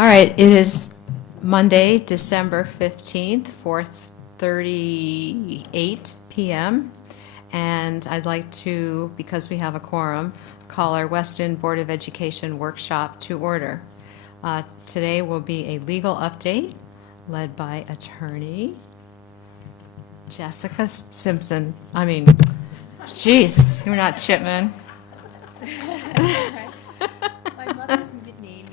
All right, it is Monday, December 15th, 4:38 p.m. And I'd like to, because we have a quorum, call our Weston Board of Education workshop to order. Today will be a legal update led by attorney Jessica Simpson. Jeez, you're not Chipman. My mother's maiden name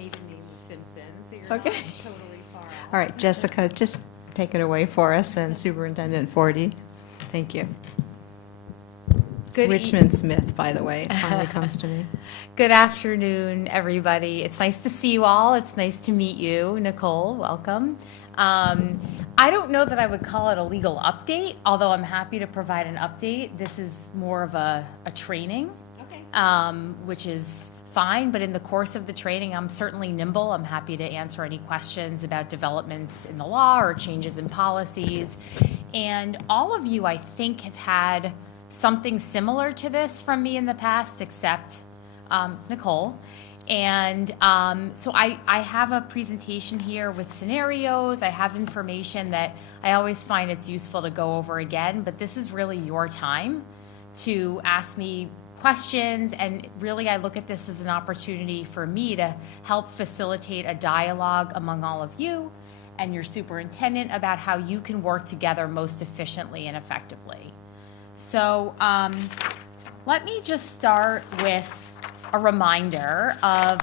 was Simpson, so you're not Okay. totally far off. All right, Jessica, just take it away for us, and Superintendent Forty. Thank you. Good Richmond Smith, by the way, it finally comes to me. Good afternoon, everybody. It's nice to see you all. It's nice to meet you. Nicole, welcome. I don't know that I would call it a legal update, although I'm happy to provide an update. This is more of a training, which is fine, but in the course of the training, I'm certainly nimble. I'm happy to answer any questions about developments in the law or changes in policies. And all of you, I think, have had something similar to this from me in the past, except Nicole. And so I have a presentation here with scenarios. I have information that I always find it's useful to go over again, but this is really your time to ask me questions, and really I look at this as an opportunity for me to help facilitate a dialogue among all of you and your superintendent about how you can work together most efficiently and effectively. So let me just start with a reminder of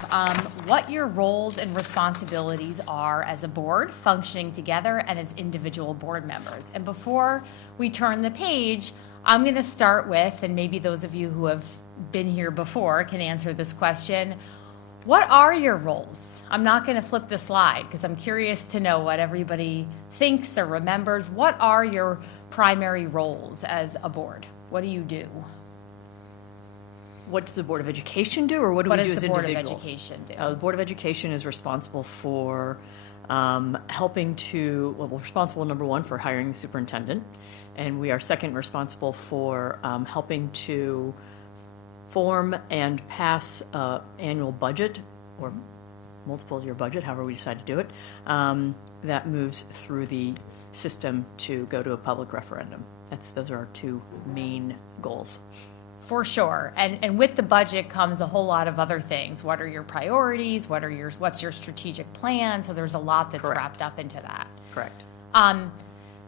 what your roles and responsibilities are as a board functioning together and as individual board members. And before we turn the page, I'm going to start with, and maybe those of you who have been here before can answer this question, what are your roles? I'm not going to flip the slide because I'm curious to know what everybody thinks or remembers. What are your primary roles as a board? What do you do? What does the Board of Education do, or what do we do as individuals? What does the Board of Education do? The Board of Education is responsible for helping to, well, we're responsible, number one, for hiring the superintendent, and we are second responsible for helping to form and pass annual budget, or multiple-year budget, however we decide to do it, that moves through the system to go to a public referendum. Those are our two main goals. For sure. And with the budget comes a whole lot of other things. What are your priorities? What's your strategic plan? So there's a lot that's Correct. wrapped up into that. Correct.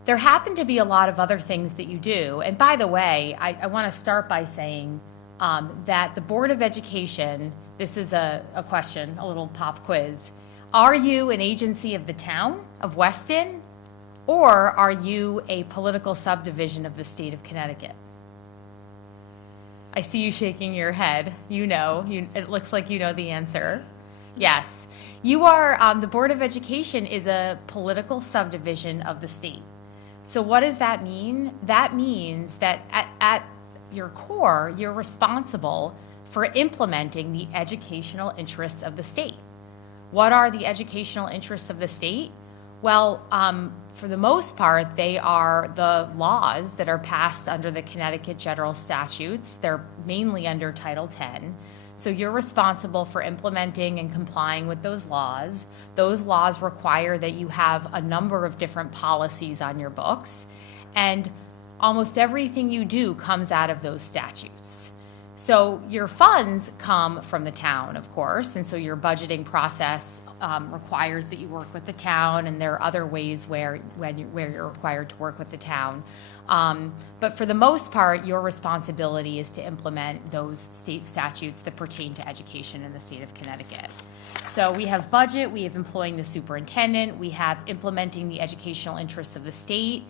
There happen to be a lot of other things that you do. And by the way, I want to start by saying that the Board of Education, this is a question, a little pop quiz. Are you an agency of the town of Weston, or are you a political subdivision of the state of Connecticut? I see you shaking your head. It looks like you know the answer. Yes. You are, the Board of Education is a political subdivision of the state. So what does that mean? That means that at your core, you're responsible for implementing the educational interests of the state. What are the educational interests of the state? Well, for the most part, they are the laws that are passed under the Connecticut General Statutes. They're mainly under Title X. So you're responsible for implementing and complying with those laws. Those laws require that you have a number of different policies on your books. And almost everything you do comes out of those statutes. So your funds come from the town, of course, and so your budgeting process requires that you work with the town, and there are other ways where you're required to work with the town. But for the most part, your responsibility is to implement those state statutes that pertain to education in the state of Connecticut. So we have budget, we have employing the superintendent, we have implementing the educational interests of the state,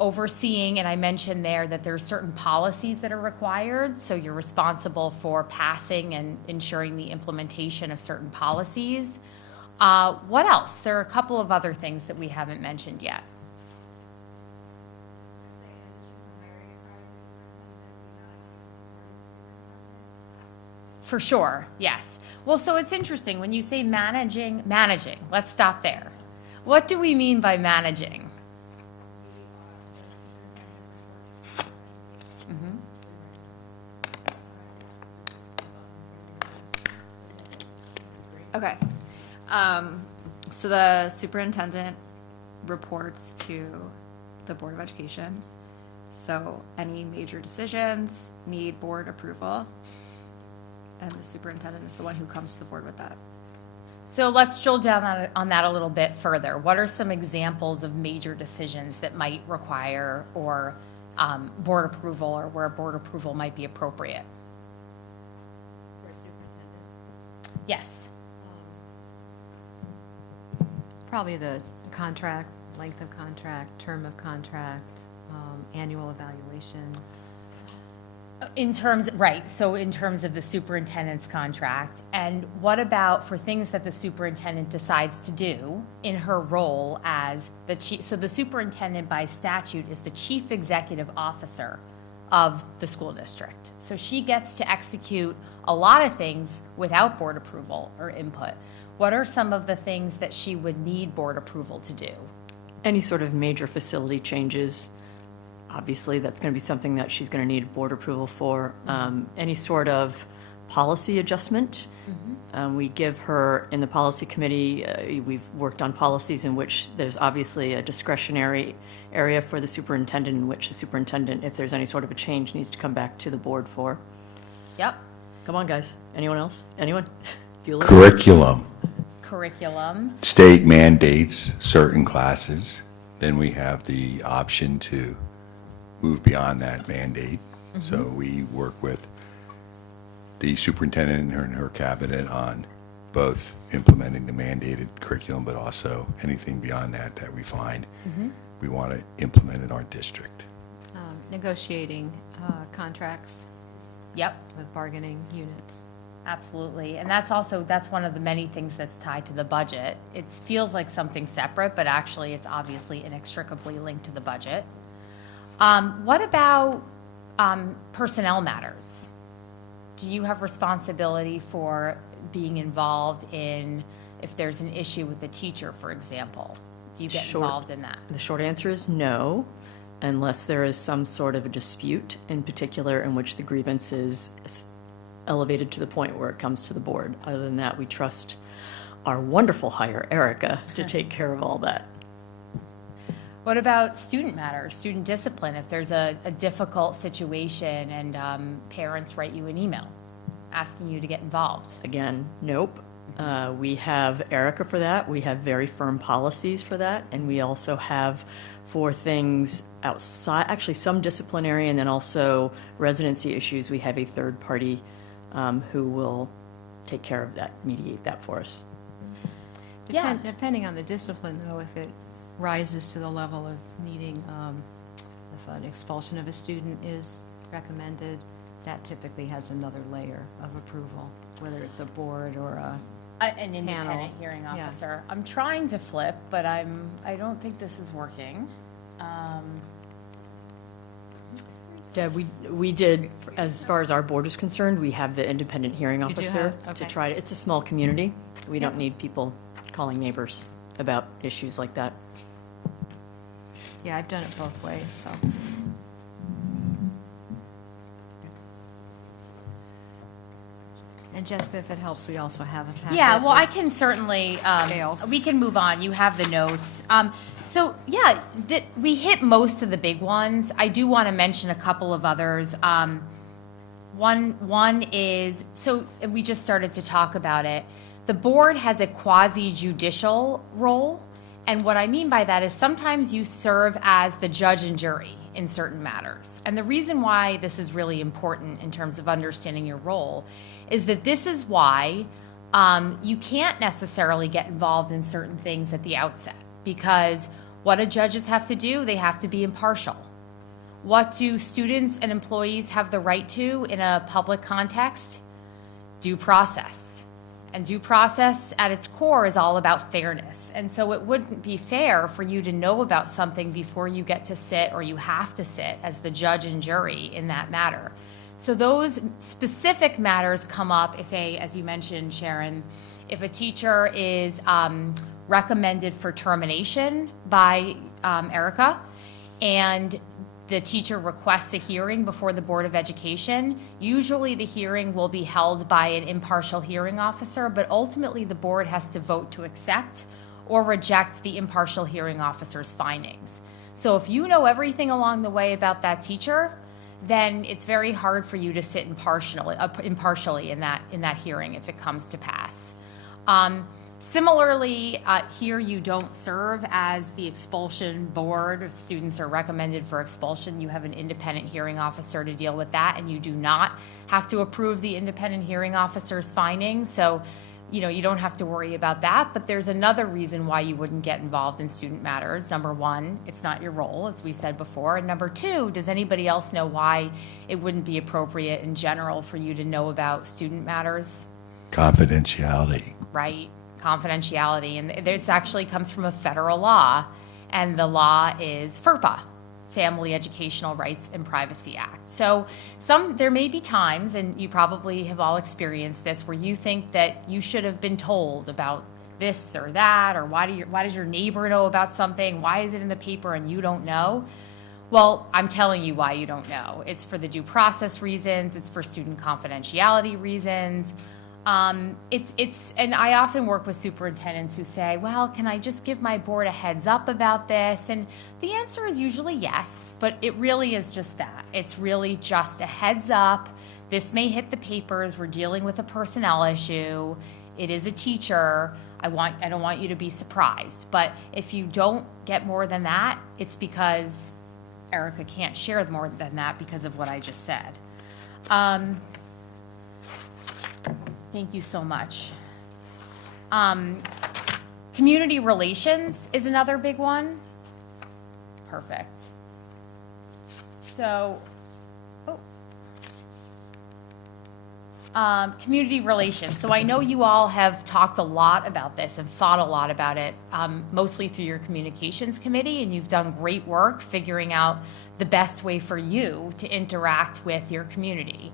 overseeing, and I mentioned there that there are certain policies that are required, so you're responsible for passing and ensuring the implementation of certain policies. What else? There are a couple of other things that we haven't mentioned yet. For sure, yes. Well, so it's interesting, when you say managing, let's stop there. What do we mean by managing? Okay. So the superintendent reports to the Board of Education. So any major decisions need board approval. And the superintendent is the one who comes to the board with that. So let's drill down on that a little bit further. What are some examples of major decisions that might require or board approval, or where board approval might be appropriate? For a superintendent? Yes. Probably the contract, length of contract, term of contract, annual evaluation. In terms, right, so in terms of the superintendent's contract, and what about for things that the superintendent decides to do in her role as the chief? So the superintendent by statute is the chief executive officer of the school district. So she gets to execute a lot of things without board approval or input. What are some of the things that she would need board approval to do? Any sort of major facility changes, obviously, that's going to be something that she's going to need board approval for. Any sort of policy adjustment, we give her, in the policy committee, we've worked on policies in which there's obviously a discretionary area for the superintendent, in which the superintendent, if there's any sort of a change, needs to come back to the board for. Yep. Come on, guys. Anyone else? Anyone? Bueller? Curriculum. Curriculum. State mandates certain classes. Then we have the option to move beyond that mandate. So we work with the superintendent and her cabinet on both implementing the mandated curriculum, but also anything beyond that we find we want to implement in our district. Negotiating contracts Yep. with bargaining units. Absolutely. And that's one of the many things that's tied to the budget. It feels like something separate, but actually it's obviously inextricably linked to the budget. What about personnel matters? Do you have responsibility for being involved in, if there's an issue with the teacher, for example? Do you get involved in that? The short answer is no, unless there is some sort of a dispute in particular in which the grievance is elevated to the point where it comes to the board. Other than that, we trust our wonderful hire, Erica, to take care of all that. What about student matters, student discipline? If there's a difficult situation and parents write you an email asking you to get involved. Again, nope. We have Erica for that. We have very firm policies for that. And we also have for things outside, actually some disciplinary and then also residency issues, we have a third party who will take care of that, mediate that for us. Depending on the discipline, though, if it rises to the level of needing, if an expulsion of a student is recommended, that typically has another layer of approval, whether it's a board or An independent Panel. hearing Yeah. officer. I'm trying to flip, but I don't think this is working. Deb, we did, as far as our board is concerned, we have the independent hearing You do officer have? to Okay. try, it's a small community. We don't Yep. need people calling neighbors about issues like that. yeah, I've done it both ways, so. And Jessica, if it helps, we also have a packet. Yeah, well, I with- can certainly, Details. we can move on. You have the notes. So, yeah, we hit most of the big ones. I do want to mention a couple of others. One is, so we just started to talk about it. The board has a quasi-judicial role. And what I mean by that is sometimes you serve as the judge and jury in certain matters. And the reason why this is really important in terms of understanding your role is that this is why you can't necessarily get involved in certain things at the outset. Because what do judges have to do? They have to be impartial. What do students and employees have the right to in a public context? Due process. And due process at its core is all about fairness. And so it wouldn't be fair for you to know about something before you get to sit or you have to sit as the judge and jury in that matter. So those specific matters come up if as you mentioned, Sharon, if a teacher is recommended for termination by Erica, and the teacher requests a hearing before the Board of Education, usually the hearing will be held by an impartial hearing officer, but ultimately the board has to vote to accept or reject the impartial hearing officer's findings. So if you know everything along the way about that teacher, then it's very hard for you to sit impartially in that hearing if it comes to pass. Similarly, here you don't serve as the expulsion board. If students are recommended for expulsion, you have an independent hearing officer to deal with that, and you do not have to approve the independent hearing officer's findings. So, you don't have to worry about that. But there's another reason why you wouldn't get involved in student matters. Number one, it's not your role, as we said before. And number two, does anybody else know why it wouldn't be appropriate in general for you to know about student matters? Confidentiality. Right. Confidentiality, and it actually comes from a federal law, and the law is FERPA, Family Educational Rights and Privacy Act. So there may be times, and you probably have all experienced this, where you think that you should have been told about this or that, or why does your neighbor know about something? Why is it in the paper and you don't know? Well, I'm telling you why you don't know. It's for the due process reasons. It's for student confidentiality reasons. And I often work with superintendents who say, well, can I just give my board a heads up about this? And the answer is usually yes, but it really is just that. It's really just a heads up. This may hit the papers. We're dealing with a personnel issue. It is a teacher. I don't want you to be surprised. But if you don't get more than that, it's because Erica can't share more than that because of what I just said. Thank you so much. Community relations is another big one. Perfect. So, community relations. So I know you all have talked a lot about this and thought a lot about it, mostly through your communications committee, and you've done great work figuring out the best way for you to interact with your community.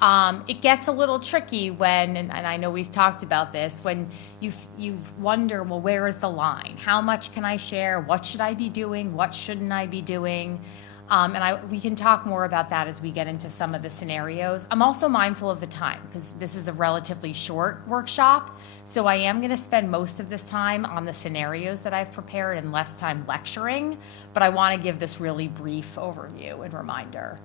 It gets a little tricky when, and I know we've talked about this, when you wonder, well, where is the line? How much can I share? What should I be doing? What shouldn't I be doing? We can talk more about that as we get into some of the scenarios. I'm also mindful of the time because this is a relatively short workshop. So I am going to spend most of this time on the scenarios that I've prepared and less time lecturing, but I want to give this really brief overview and reminder.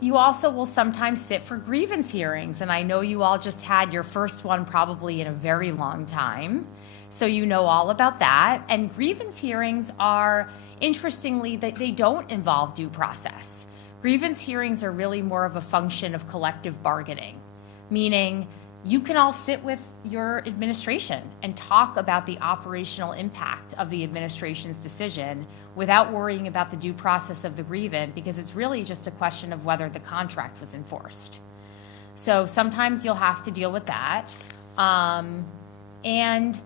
You also will sometimes sit for grievance hearings, and I know you all just had your first one probably in a very long time, so you know all about that. And grievance hearings are, interestingly, they don't involve due process. Grievance hearings are really more of a function of collective bargaining, meaning you can all sit with your administration and talk about the operational impact of the administration's decision without worrying about the due process of the grievance, because it's really just a question of whether the contract was enforced. So sometimes you'll have to deal with that. And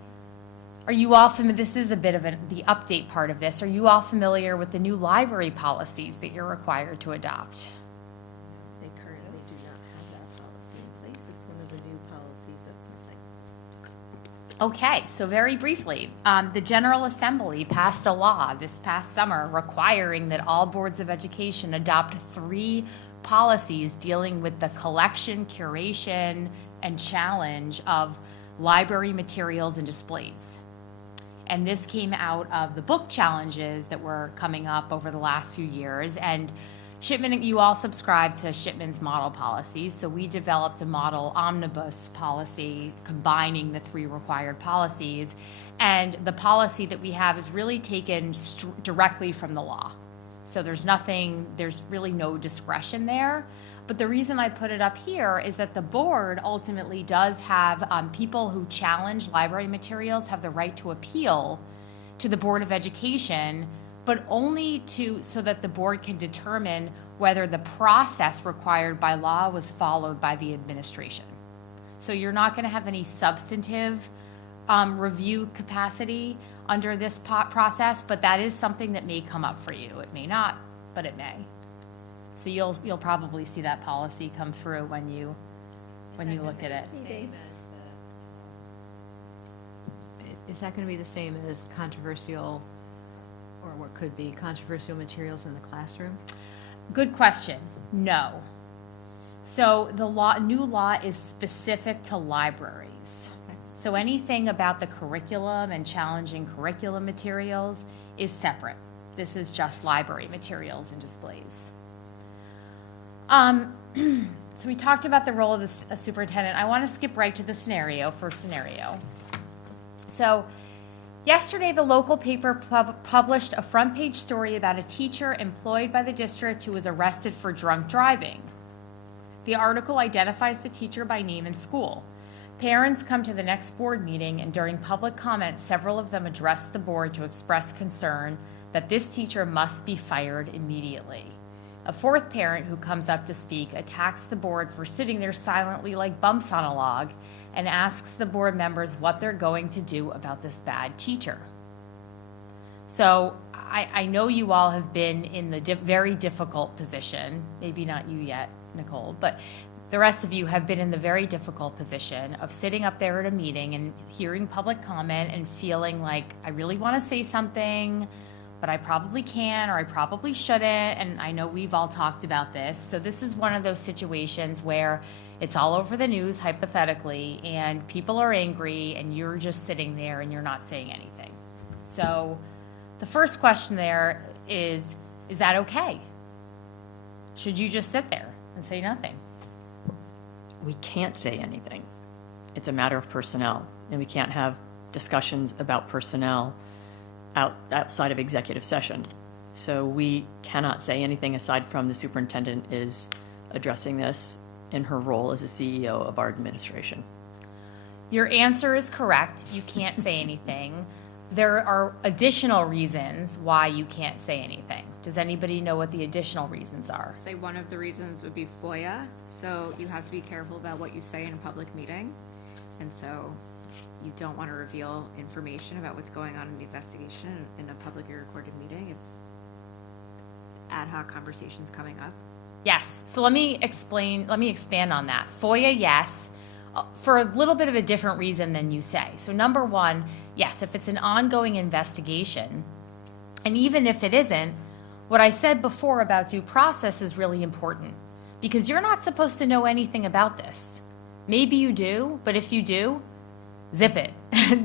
are you all familiar, this is a bit of the update part of this, are you all familiar with the new library policies that you're required to adopt? They currently do not have that policy in place. It's one of the new policies that's missing. Okay, so very briefly, the General Assembly passed a law this past summer requiring that all boards of education adopt 3 policies dealing with the collection, curation, and challenge of library materials and displays. And this came out of the book challenges that were coming up over the last few years. And Shipman, you all subscribe to Shipman's model policy, so we developed a model omnibus policy combining the 3 required policies. And the policy that we have is really taken directly from the law. So there's really no discretion there. But the reason I put it up here is that the board ultimately does have people who challenge library materials have the right to appeal to the Board of Education, but only so that the board can determine whether the process required by law was followed by the administration. So you're not going to have any substantive review capacity under this process, but that is something that may come up for you. It may not, but it may. So you'll probably see that policy come through when you look at it. Is that going to be the same as controversial, or what could be controversial materials in the classroom? Good question. No. So the new law is specific to libraries. So anything about the curriculum and challenging curriculum materials is separate. This is just library materials and displays. So we talked about the role of the superintendent. I want to skip right to the first scenario. So yesterday, the local paper published a front page story about a teacher employed by the district who was arrested for drunk driving. The article identifies the teacher by name and school. Parents come to the next board meeting, and during public comment, several of them addressed the board to express concern that this teacher must be fired immediately. A fourth parent who comes up to speak attacks the board for sitting there silently like bumps on a log and asks the board members what they're going to do about this bad teacher. So I know you all have been in the very difficult position, maybe not you yet, Nicole, but the rest of you have been in the very difficult position of sitting up there at a meeting and hearing public comment and feeling like, I really want to say something, but I probably can or I probably shouldn't. And I know we've all talked about this. So this is one of those situations where it's all over the news, hypothetically, and people are angry and you're just sitting there and you're not saying anything. So the first question there is that okay? Should you just sit there and say nothing? We can't say anything. It's a matter of personnel, and we can't have discussions about personnel outside of executive session. So we cannot say anything aside from the superintendent is addressing this in her role as a CEO of our administration. Your answer is correct. You can't say anything. There are additional reasons why you can't say anything. Does anybody know what the additional reasons are? Say one of the reasons would be FOIA, so you have to be careful about what you say in a public meeting. And so you don't want to reveal information about what's going on in the investigation in a publicly recorded meeting if ad hoc conversations coming up. Yes. So let me expand on that. FOIA, yes, for a little bit of a different reason than you say. So number one, yes, if it's an ongoing investigation, and even if it isn't, what I said before about due process is really important because you're not supposed to know anything about this. Maybe you do, but if you do, zip it.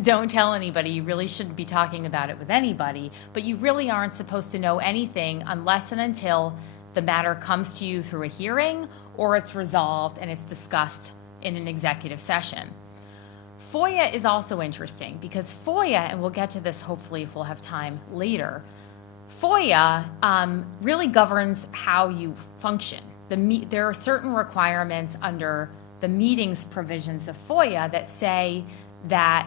Don't tell anybody. You really shouldn't be talking about it with anybody, but you really aren't supposed to know anything unless and until the matter comes to you through a hearing or it's resolved and it's discussed in an executive session. FOIA is also interesting because FOIA, and we'll get to this hopefully if we'll have time later, FOIA really governs how you function. There are certain requirements under the meetings provisions of FOIA that say that,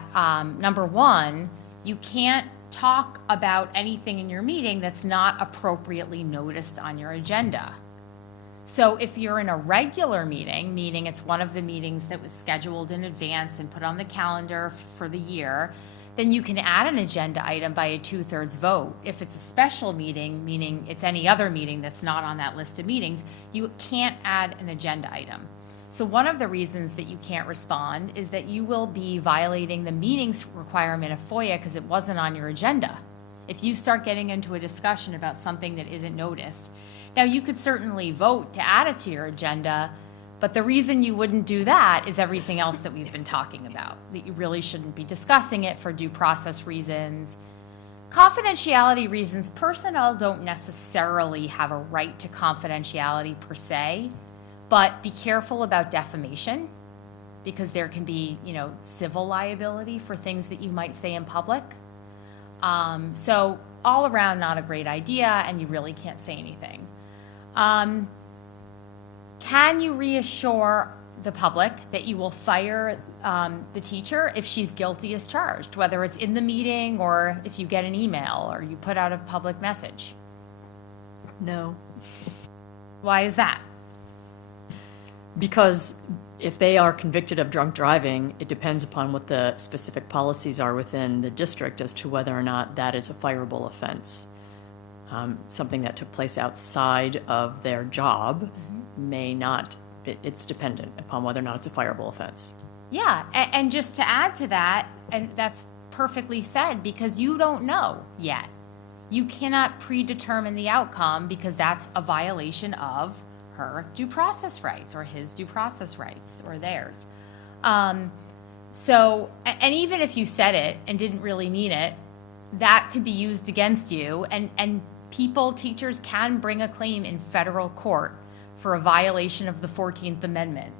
number one, you can't talk about anything in your meeting that's not appropriately noticed on your agenda. So if you're in a regular meeting, meaning it's one of the meetings that was scheduled in advance and put on the calendar for the year, then you can add an agenda item by a 2/3 vote. If it's a special meeting, meaning it's any other meeting that's not on that list of meetings, you can't add an agenda item. So one of the reasons that you can't respond is that you will be violating the meetings requirement of FOIA because it wasn't on your agenda. If you start getting into a discussion about something that isn't noticed, now you could certainly vote to add it to your agenda, but the reason you wouldn't do that is everything else that we've been talking about, that you really shouldn't be discussing it for due process reasons. Confidentiality reasons, personnel don't necessarily have a right to confidentiality per se, but be careful about defamation because there can be, civil liability for things that you might say in public. So all around, not a great idea, and you really can't say anything. Can you reassure the public that you will fire the teacher if she's guilty as charged, whether it's in the meeting or if you get an email or you put out a public message? No. Why is that? Because if they are convicted of drunk driving, it depends upon what the specific policies are within the district as to whether or not that is a fireable offense. Something that took place outside of their job may not, it's dependent upon whether or not it's a fireable offense. Yeah, and just to add to that, and that's perfectly said, because you don't know yet. You cannot predetermine the outcome because that's a violation of her due process rights or his due process rights or theirs. And even if you said it and didn't really mean it, that could be used against you. And teachers can bring a claim in federal court for a violation of the 14th Amendment.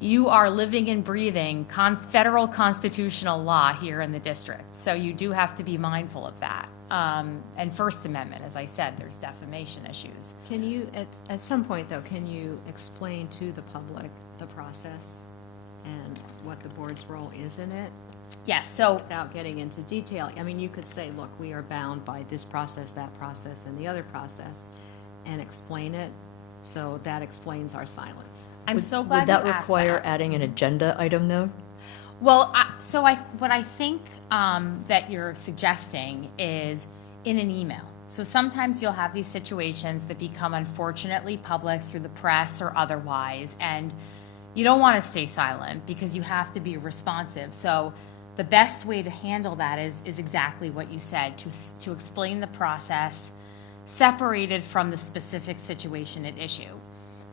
You are living and breathing federal constitutional law here in the district. So you do have to be mindful of that. And First Amendment, as I said, there's defamation issues. Can you, at some point though, can you explain to the public the process and what the board's role is in it? Yes, so Without getting into detail, I mean, you could say, look, we are bound by this process, that process, and the other process, and explain it, so that explains our silence. I'm so glad Would that you asked require that. adding an agenda item, though? Well, what I think that you're suggesting is in an email. So sometimes you'll have these situations that become unfortunately public through the press or otherwise, and you don't want to stay silent because you have to be responsive. So the best way to handle that is exactly what you said, to explain the process separated from the specific situation at issue.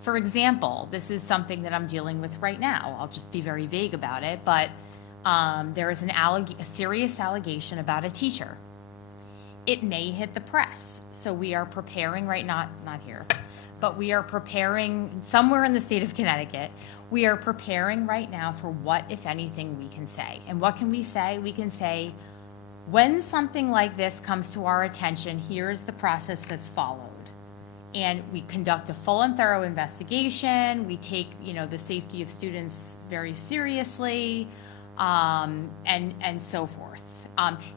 For example, this is something that I'm dealing with right now. I'll just be very vague about it, but there is a serious allegation about a teacher. It may hit the press, so we are preparing not here, but we are preparing somewhere in the state of Connecticut. We are preparing right now for what, if anything, we can say. And what can we say? We can say, when something like this comes to our attention, here's the process that's followed. And we conduct a full and thorough investigation. We take, the safety of students very seriously, and so forth.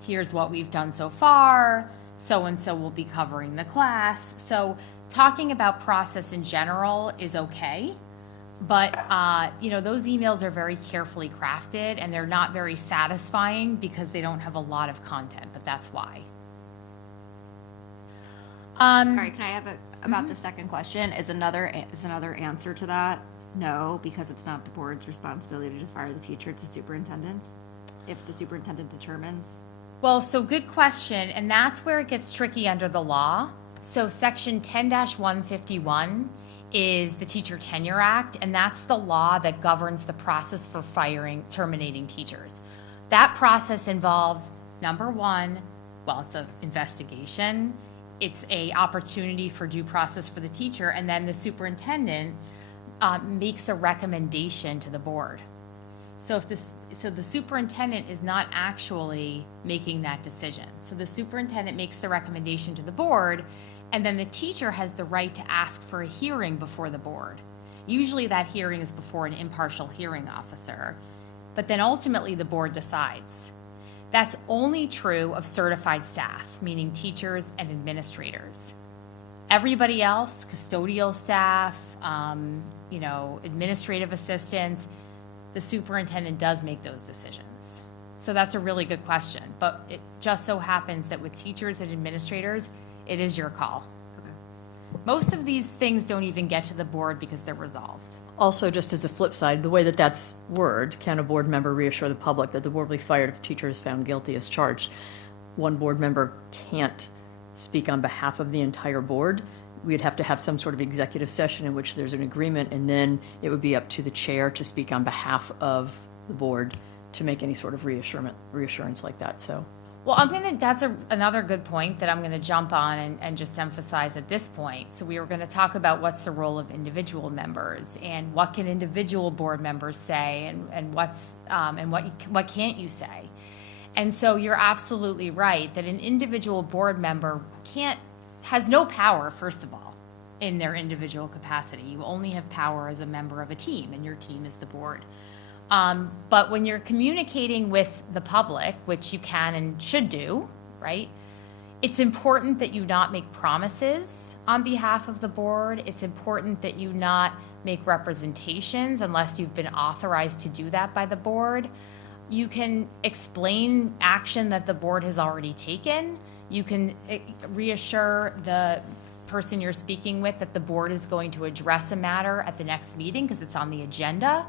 Here's what we've done so far. So-and-so will be covering the class. So talking about process in general is okay. But, those emails are very carefully crafted and they're not very satisfying because they don't have a lot of content, but that's why. Sorry, can I have about the second question? Is another answer to that no, because it's not the board's responsibility to fire the teacher, it's the superintendent's, if the superintendent determines? Well, so good question, and that's where it gets tricky under the law. So section 10-151 is the Teacher Tenure Act, and that's the law that governs the process for terminating teachers. That process involves, number one, it's an investigation, it's a opportunity for due process for the teacher, and then the superintendent makes a recommendation to the board. So the superintendent is not actually making that decision. So the superintendent makes the recommendation to the board, and then the teacher has the right to ask for a hearing before the board. Usually that hearing is before an impartial hearing officer, but then ultimately the board decides. That's only true of certified staff, meaning teachers and administrators. Everybody else, custodial staff, administrative assistants, the superintendent does make those decisions. So that's a really good question, but it just so happens that with teachers and administrators, it is your call. Okay. Most of these things don't even get to the board because they're resolved. Also, just as a flip side, the way that that's worded, can a board member reassure the public that the board will be fired if the teacher is found guilty as charged? One board member can't speak on behalf of the entire board. We'd have to have some sort of executive session in which there's an agreement, and then it would be up to the chair to speak on behalf of the board to make any sort of reassurance like that. So, well, that's another good point that I'm going to jump on and just emphasize at this point. So we were going to talk about what's the role of individual members and what can individual board members say and what can't you say. And so you're absolutely right that an individual board member has no power, first of all, in their individual capacity. You only have power as a member of a team, and your team is the board. But when you're communicating with the public, which you can and should do, right, it's important that you not make promises on behalf of the board. It's important that you not make representations unless you've been authorized to do that by the board. You can explain action that the board has already taken. You can reassure the person you're speaking with that the board is going to address a matter at the next meeting because it's on the agenda.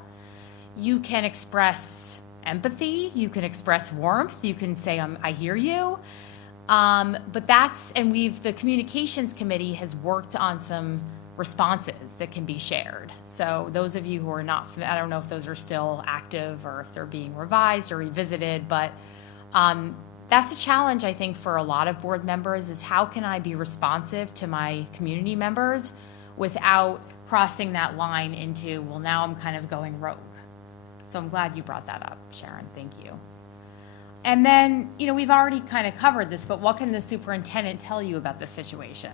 You can express empathy. You can express warmth. You can say, I hear you. But the communications committee has worked on some responses that can be shared. So those of you who are not, I don't know if those are still active or if they're being revised or revisited, but that's a challenge, I think, for a lot of board members is how can I be responsive to my community members without crossing that line into, well, now I'm kind of going rogue. So I'm glad you brought that up, Sharon. Thank you. And then, we've already kind of covered this, but what can the superintendent tell you about the situation?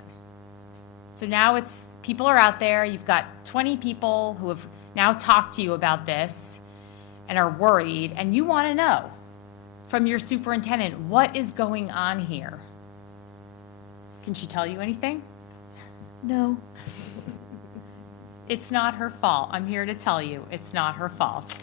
So now people are out there, you've got 20 people who have now talked to you about this and are worried, and you want to know from your superintendent, what is going on here? Can she tell you anything? No. It's not her fault. I'm here to tell you, it's not her fault.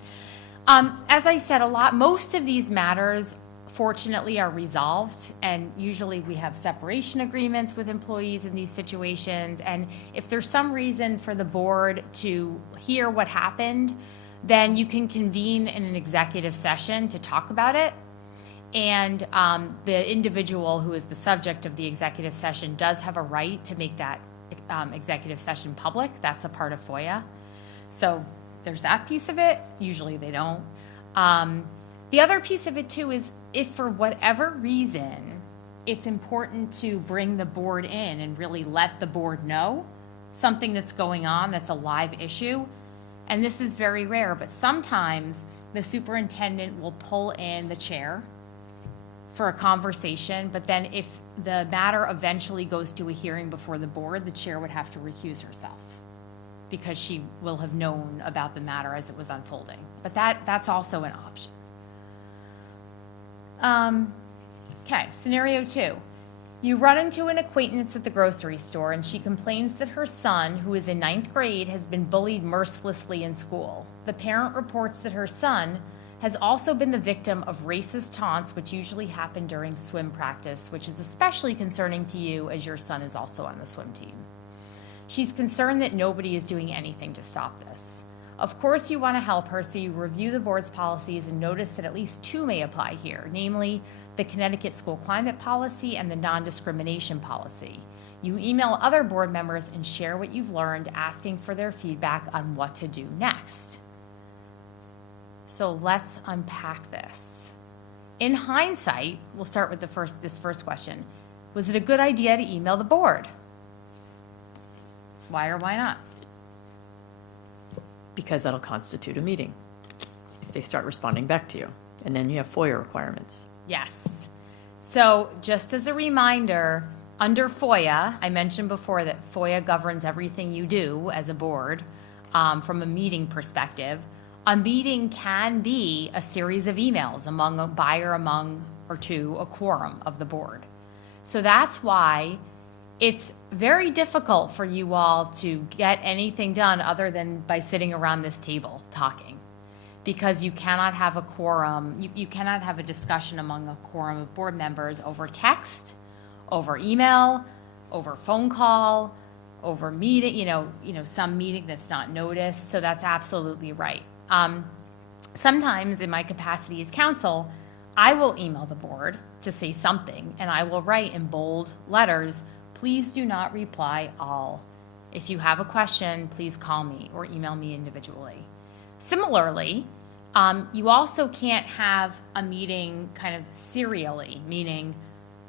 As I said, most of these matters, fortunately, are resolved, and usually we have separation agreements with employees in these situations, and if there's some reason for the board to hear what happened, then you can convene in an executive session to talk about it, and the individual who is the subject of the executive session does have a right to make that executive session public. That's a part of FOIA. So there's that piece of it. Usually they don't. The other piece of it too is if for whatever reason it's important to bring the board in and really let the board know something that's going on that's a live issue, and this is very rare, but sometimes the superintendent will pull in the chair for a conversation, but then if the matter eventually goes to a hearing before the board, the chair would have to recuse herself because she will have known about the matter as it was unfolding. But that's also an option. Okay, scenario 2. You run into an acquaintance at the grocery store and she complains that her son, who is in 9th grade, has been bullied mercilessly in school. The parent reports that her son has also been the victim of racist taunts, which usually happen during swim practice, which is especially concerning to you as your son is also on the swim team. She's concerned that nobody is doing anything to stop this. Of course, you want to help her, so you review the board's policies and notice that at least 2 may apply here, namely the Connecticut School Climate Policy and the Non-Discrimination Policy. You email other board members and share what you've learned, asking for their feedback on what to do next. So let's unpack this. In hindsight, we'll start with this first question. Was it a good idea to email the board? Why or why not? Because that'll constitute a meeting if they start responding back to you. And then you have FOIA requirements. Yes. So just as a reminder, under FOIA, I mentioned before that FOIA governs everything you do as a board from a meeting perspective. A meeting can be a series of emails among or to a quorum of the board. So that's why it's very difficult for you all to get anything done other than by sitting around this table talking, because you cannot have a quorum, you cannot have a discussion among a quorum of board members over text, over email, over phone call, over meeting, some meeting that's not noticed. So that's absolutely right. Sometimes in my capacity as counsel, I will email the board to say something, and I will write in bold letters, please do not reply all. If you have a question, please call me or email me individually. Similarly, you also can't have a meeting kind of serially, meaning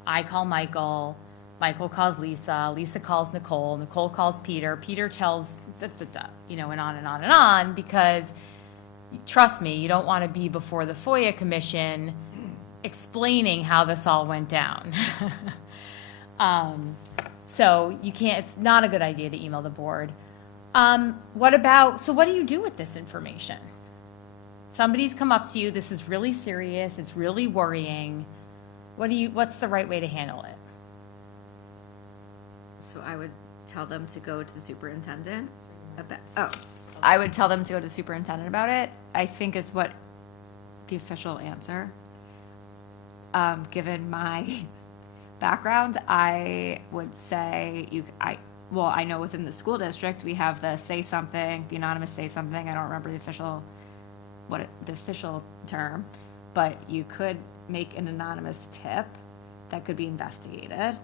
I call Michael, Michael calls Lisa, Lisa calls Nicole, Nicole calls Peter, Peter tells, and on and on and on, because trust me, you don't want to be before the FOIA commission explaining how this all went down. So you can't, it's not a good idea to email the board. What do you do with this information? Somebody's come up to you, this is really serious, it's really worrying. What's the right way to handle it? So I would tell them to go to the superintendent I would tell them to go to the superintendent about it, I think is what the official answer. Given my background, I would say I know within the school district we have the say something, the anonymous say something. I don't remember the official term, but you could make an anonymous tip that could be investigated,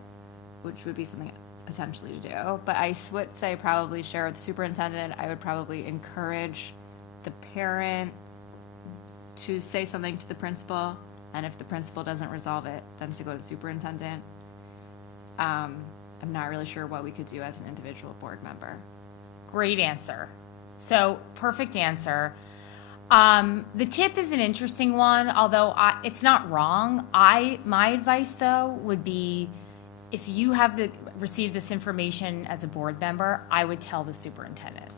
which would be something potentially to do. But I would say probably share with the superintendent. I would probably encourage the parent to say something to the principal, and if the principal doesn't resolve it, then to go to the superintendent. I'm not really sure what we could do as an individual board member. Great answer. So, perfect answer. The tip is an interesting one, although it's not wrong. My advice though would be, if you have received this information as a board member, I would tell the superintendent.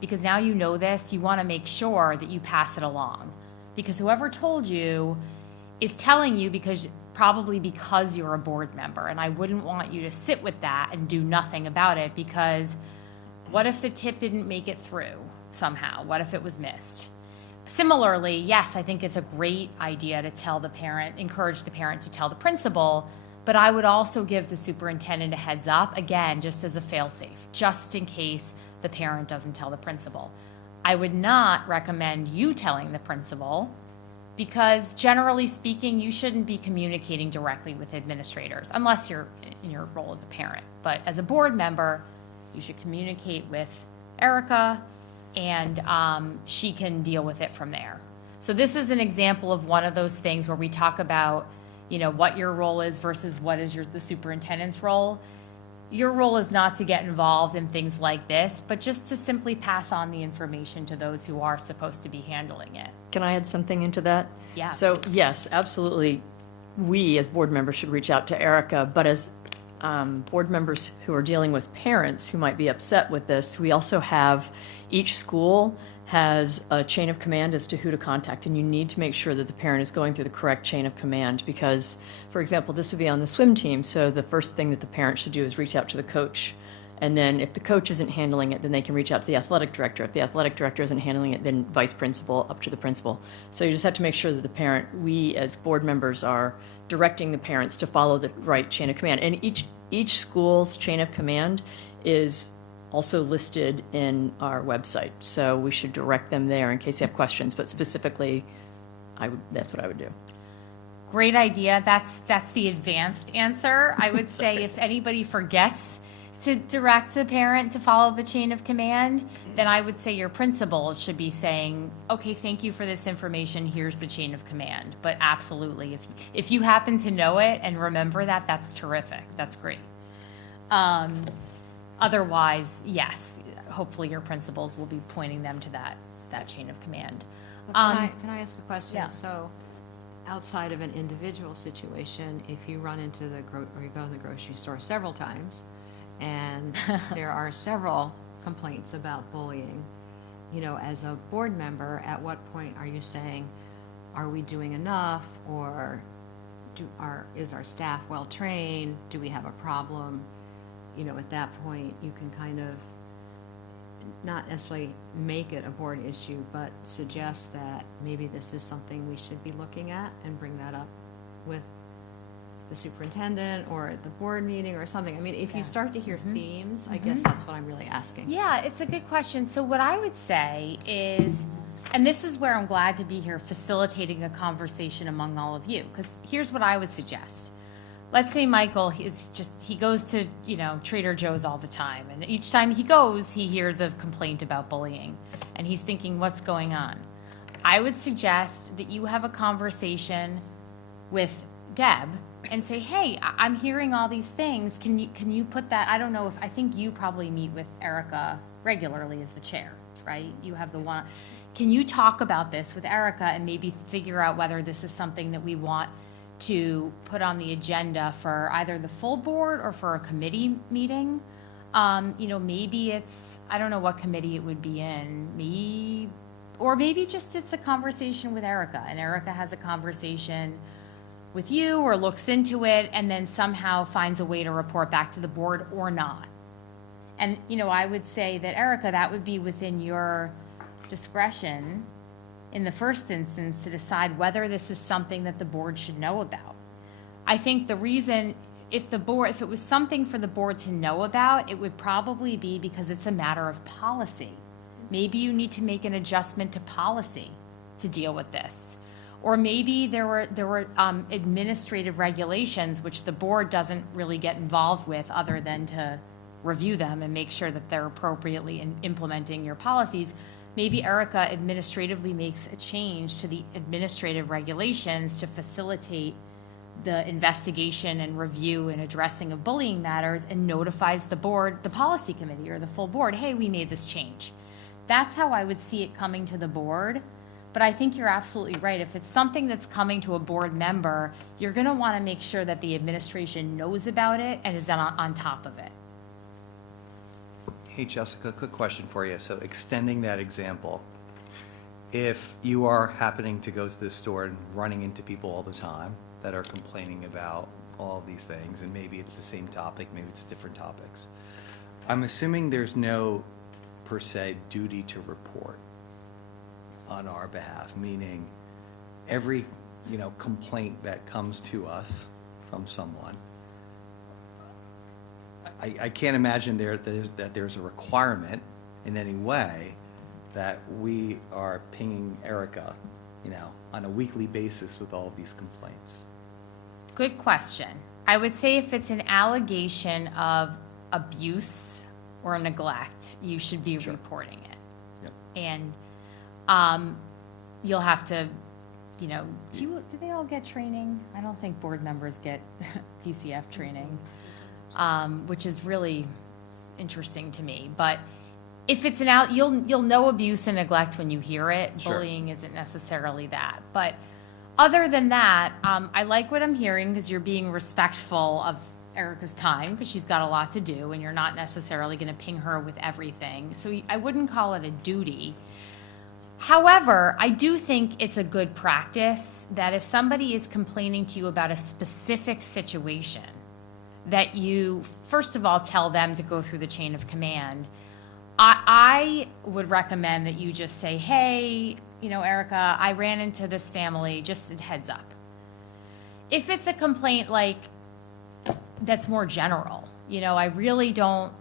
Because now you know this, you want to make sure that you pass it along. Because whoever told you is telling you probably because you're a board member. And I wouldn't want you to sit with that and do nothing about it, because what if the tip didn't make it through somehow? What if it was missed? Similarly, yes, I think it's a great idea to tell the parent, encourage the parent to tell the principal, but I would also give the superintendent a heads up, again, just as a fail-safe, just in case the parent doesn't tell the principal. I would not recommend you telling the principal, because generally speaking, you shouldn't be communicating directly with administrators unless you're in your role as a parent. But as a board member, you should communicate with Erica, and she can deal with it from there. So this is an example of one of those things where we talk about, what your role is versus what is the superintendent's role. Your role is not to get involved in things like this, but just to simply pass on the information to those who are supposed to be handling it. Can I add something into that? Yeah. So yes, absolutely, we as board members should reach out to Erica, but as board members who are dealing with parents who might be upset with this, we also have, each school has a chain of command as to who to contact, and you need to make sure that the parent is going through the correct chain of command, because, for example, this would be on the swim team, so the first thing that the parent should do is reach out to the coach, and then if the coach isn't handling it, then they can reach out to the athletic director. If the athletic director isn't handling it, then vice principal up to the principal. So you just have to make sure that the parent, we as board members, are directing the parents to follow the right chain of command, and each school's chain of command is also listed in our website, so we should direct them there in case you have questions. But specifically, that's what I would do. Great idea. That's the advanced answer. I would say if anybody forgets to direct the parent to follow the chain of command, then I would say your principal should be saying, okay, thank you for this information, here's the chain of command. But absolutely, if you happen to know it and remember that, that's terrific. That's great. Otherwise, yes, hopefully your principals will be pointing them to that chain of command. Can I ask a question? Yeah. So, outside of an individual situation, if you run into or you go to the grocery store several times, and there are several complaints about bullying, as a board member, at what point are you saying, are we doing enough, or is our staff well trained? Do we have a problem? At that point, you can kind of not necessarily make it a board issue, but suggest that maybe this is something we should be looking at, and bring that up with the superintendent or at the board meeting or something. I mean, if you start to hear themes, I guess that's what I'm really asking. Yeah, it's a good question. So what I would say is, and this is where I'm glad to be here facilitating a conversation among all of you, because here's what I would suggest. Let's say Michael he goes to, Trader Joe's all the time, and each time he goes, he hears a complaint about bullying, and he's thinking, what's going on? I would suggest that you have a conversation with Deb and say, hey, I'm hearing all these things. Can you put that, I think you probably meet with Erica regularly as the chair, right? You have the one. Can you talk about this with Erica and maybe figure out whether this is something that we want to put on the agenda for either the full board or for a committee meeting? Maybe it's, I don't know what committee it would be in, maybe just it's a conversation with Erica, and Erica has a conversation with you or looks into it and then somehow finds a way to report back to the board or not. And, I would say that, Erica, that would be within your discretion in the first instance to decide whether this is something that the board should know about. I think the reason, if it was something for the board to know about, it would probably be because it's a matter of policy. Maybe you need to make an adjustment to policy to deal with this. Or maybe there were administrative regulations which the board doesn't really get involved with other than to review them and make sure that they're appropriately implementing your policies. Maybe Erica administratively makes a change to the administrative regulations to facilitate the investigation and review and addressing of bullying matters and notifies the board, the policy committee or the full board, hey, we made this change. That's how I would see it coming to the board. But I think you're absolutely right. If it's something that's coming to a board member, you're going to want to make sure that the administration knows about it and is on top of it. Hey, Jessica, quick question for you. So extending that example, if you are happening to go to this store and running into people all the time that are complaining about all of these things, and maybe it's the same topic, maybe it's different topics, I'm assuming there's no, per se, duty to report on our behalf, meaning every, complaint that comes to us from someone, I can't imagine that there's a requirement in any way that we are pinging Erica, on a weekly basis with all of these complaints. Good question. I would say if it's an allegation of abuse or neglect, you should be reporting it. Yep. And you'll have to, do they all get training? I don't think board members get DCF training, which is really interesting to me. But if it's you'll know abuse and neglect when you hear it. Sure. Bullying isn't necessarily that. But other than that, I like what I'm hearing because you're being respectful of Erica's time because she's got a lot to do and you're not necessarily going to ping her with everything. So I wouldn't call it a duty. However, I do think it's a good practice that if somebody is complaining to you about a specific situation, that you, first of all, tell them to go through the chain of command. I would recommend that you just say, hey, Erica, I ran into this family, just a heads up. If it's a complaint like that's more general, I really don't,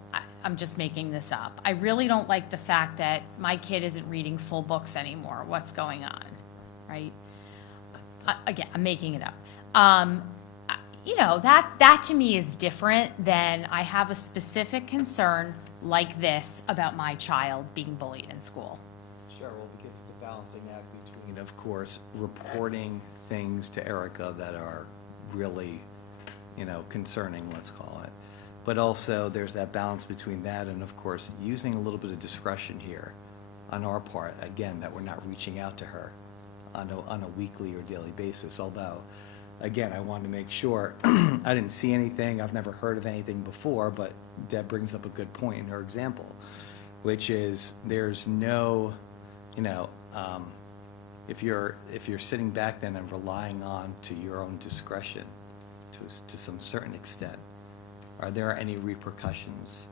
I'm just making this up. I really don't like the fact that my kid isn't reading full books anymore. What's going on, right? Again, I'm making it up. That to me is different than I have a specific concern like this about my child being bullied in school. Sure, well, because it's a balancing act between, of course, reporting things to Erica that are really, concerning, let's call it. But also there's that balance between that and, of course, using a little bit of discretion here on our part, again, that we're not reaching out to her on a weekly or daily basis. Although, again, I wanted to make sure, I didn't see anything, I've never heard of anything before, but Deb brings up a good point in her example, which is there's no, if you're sitting back then and relying on to your own discretion to some certain extent, are there any repercussions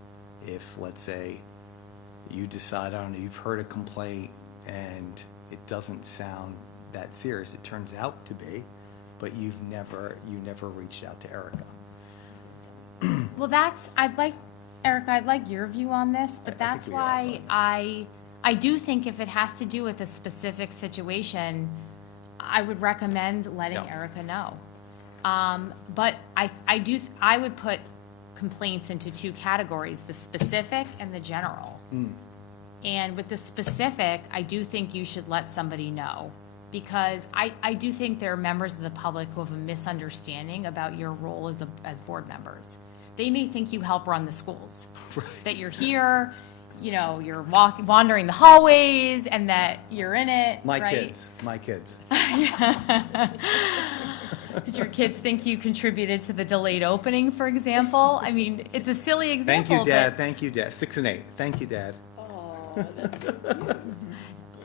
if, let's say, you decide, I don't know, you've heard a complaint and it doesn't sound that serious, it turns out to be, but you never reached out to Erica? Well, Erica, I'd like your view on this, but that's why I do think if it has to do with a specific situation, I would recommend letting Erica know. But I would put complaints into two categories, the specific and the general. And with the specific, I do think you should let somebody know, because I do think there are members of the public who have a misunderstanding about your role as board members. They may think you help run the schools, that you're here, you're wandering the hallways, and that you're in it. My right? kids. Did your kids think you contributed to the delayed opening, for example? I mean, it's a silly example. Thank you, Dad. Thank you, Dad. 6 and 8. Thank you, Dad. Oh, that's so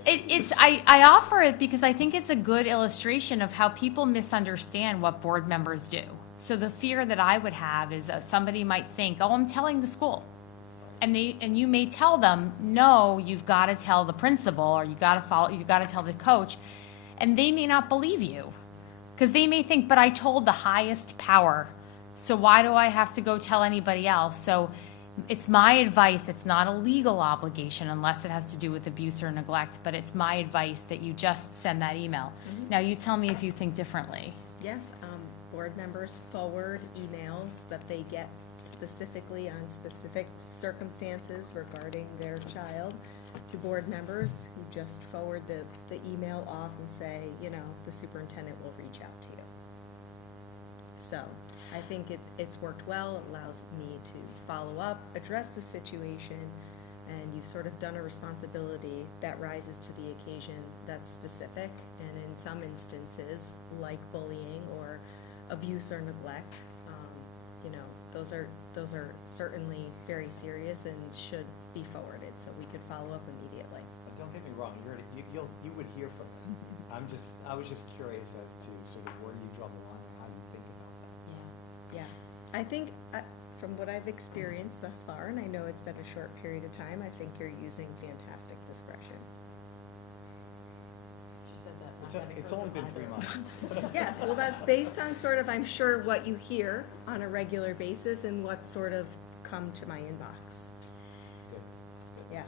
cute. I offer it because I think it's a good illustration of how people misunderstand what board members do. So the fear that I would have is somebody might think, oh, I'm telling the school. And you may tell them, no, you've got to tell the principal, or you've got to tell the coach. And they may not believe you, because they may think, but I told the highest power, so why do I have to go tell anybody else? So It's my advice, it's not a legal obligation unless it has to do with abuse or neglect, but it's my advice that you just send that email. Now, you tell me if you think differently. Yes, board members forward emails that they get specifically on specific circumstances regarding their child to board members who just forward the email off and say, the superintendent will reach out to you. So I think it's worked well. It allows me to follow up, address the situation, and you've sort of done a responsibility that rises to the occasion that's specific. And in some instances, like bullying or abuse or neglect, those are certainly very serious and should be forwarded, so we could follow up immediately. But don't get me wrong, you would hear from them. I was just curious as to sort of where you draw the line and how you think about that. Yeah, I think, from what I've experienced thus far, and I know it's been a short period of time, I think you're using fantastic discretion. It's only been 3 months. Yes, well, that's based on sort of, I'm sure, what you hear on a regular basis and what sort of come to my inbox. Yeah.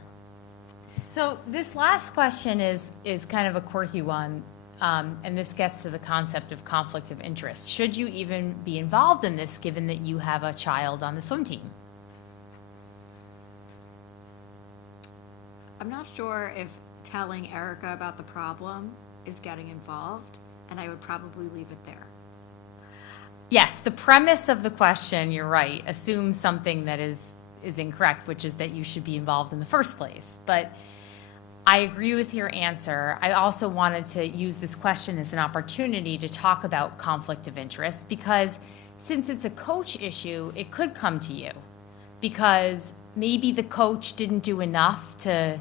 So this last question is kind of a quirky one, and this gets to the concept of conflict of interest. Should you even be involved in this, given that you have a child on the swim team? I'm not sure if telling Erica about the problem is getting involved, and I would probably leave it there. Yes, the premise of the question, you're right, assumes something that is incorrect, which is that you should be involved in the first place. But I agree with your answer. I also wanted to use this question as an opportunity to talk about conflict of interest, because since it's a coach issue, it could come to you because maybe the coach didn't do enough to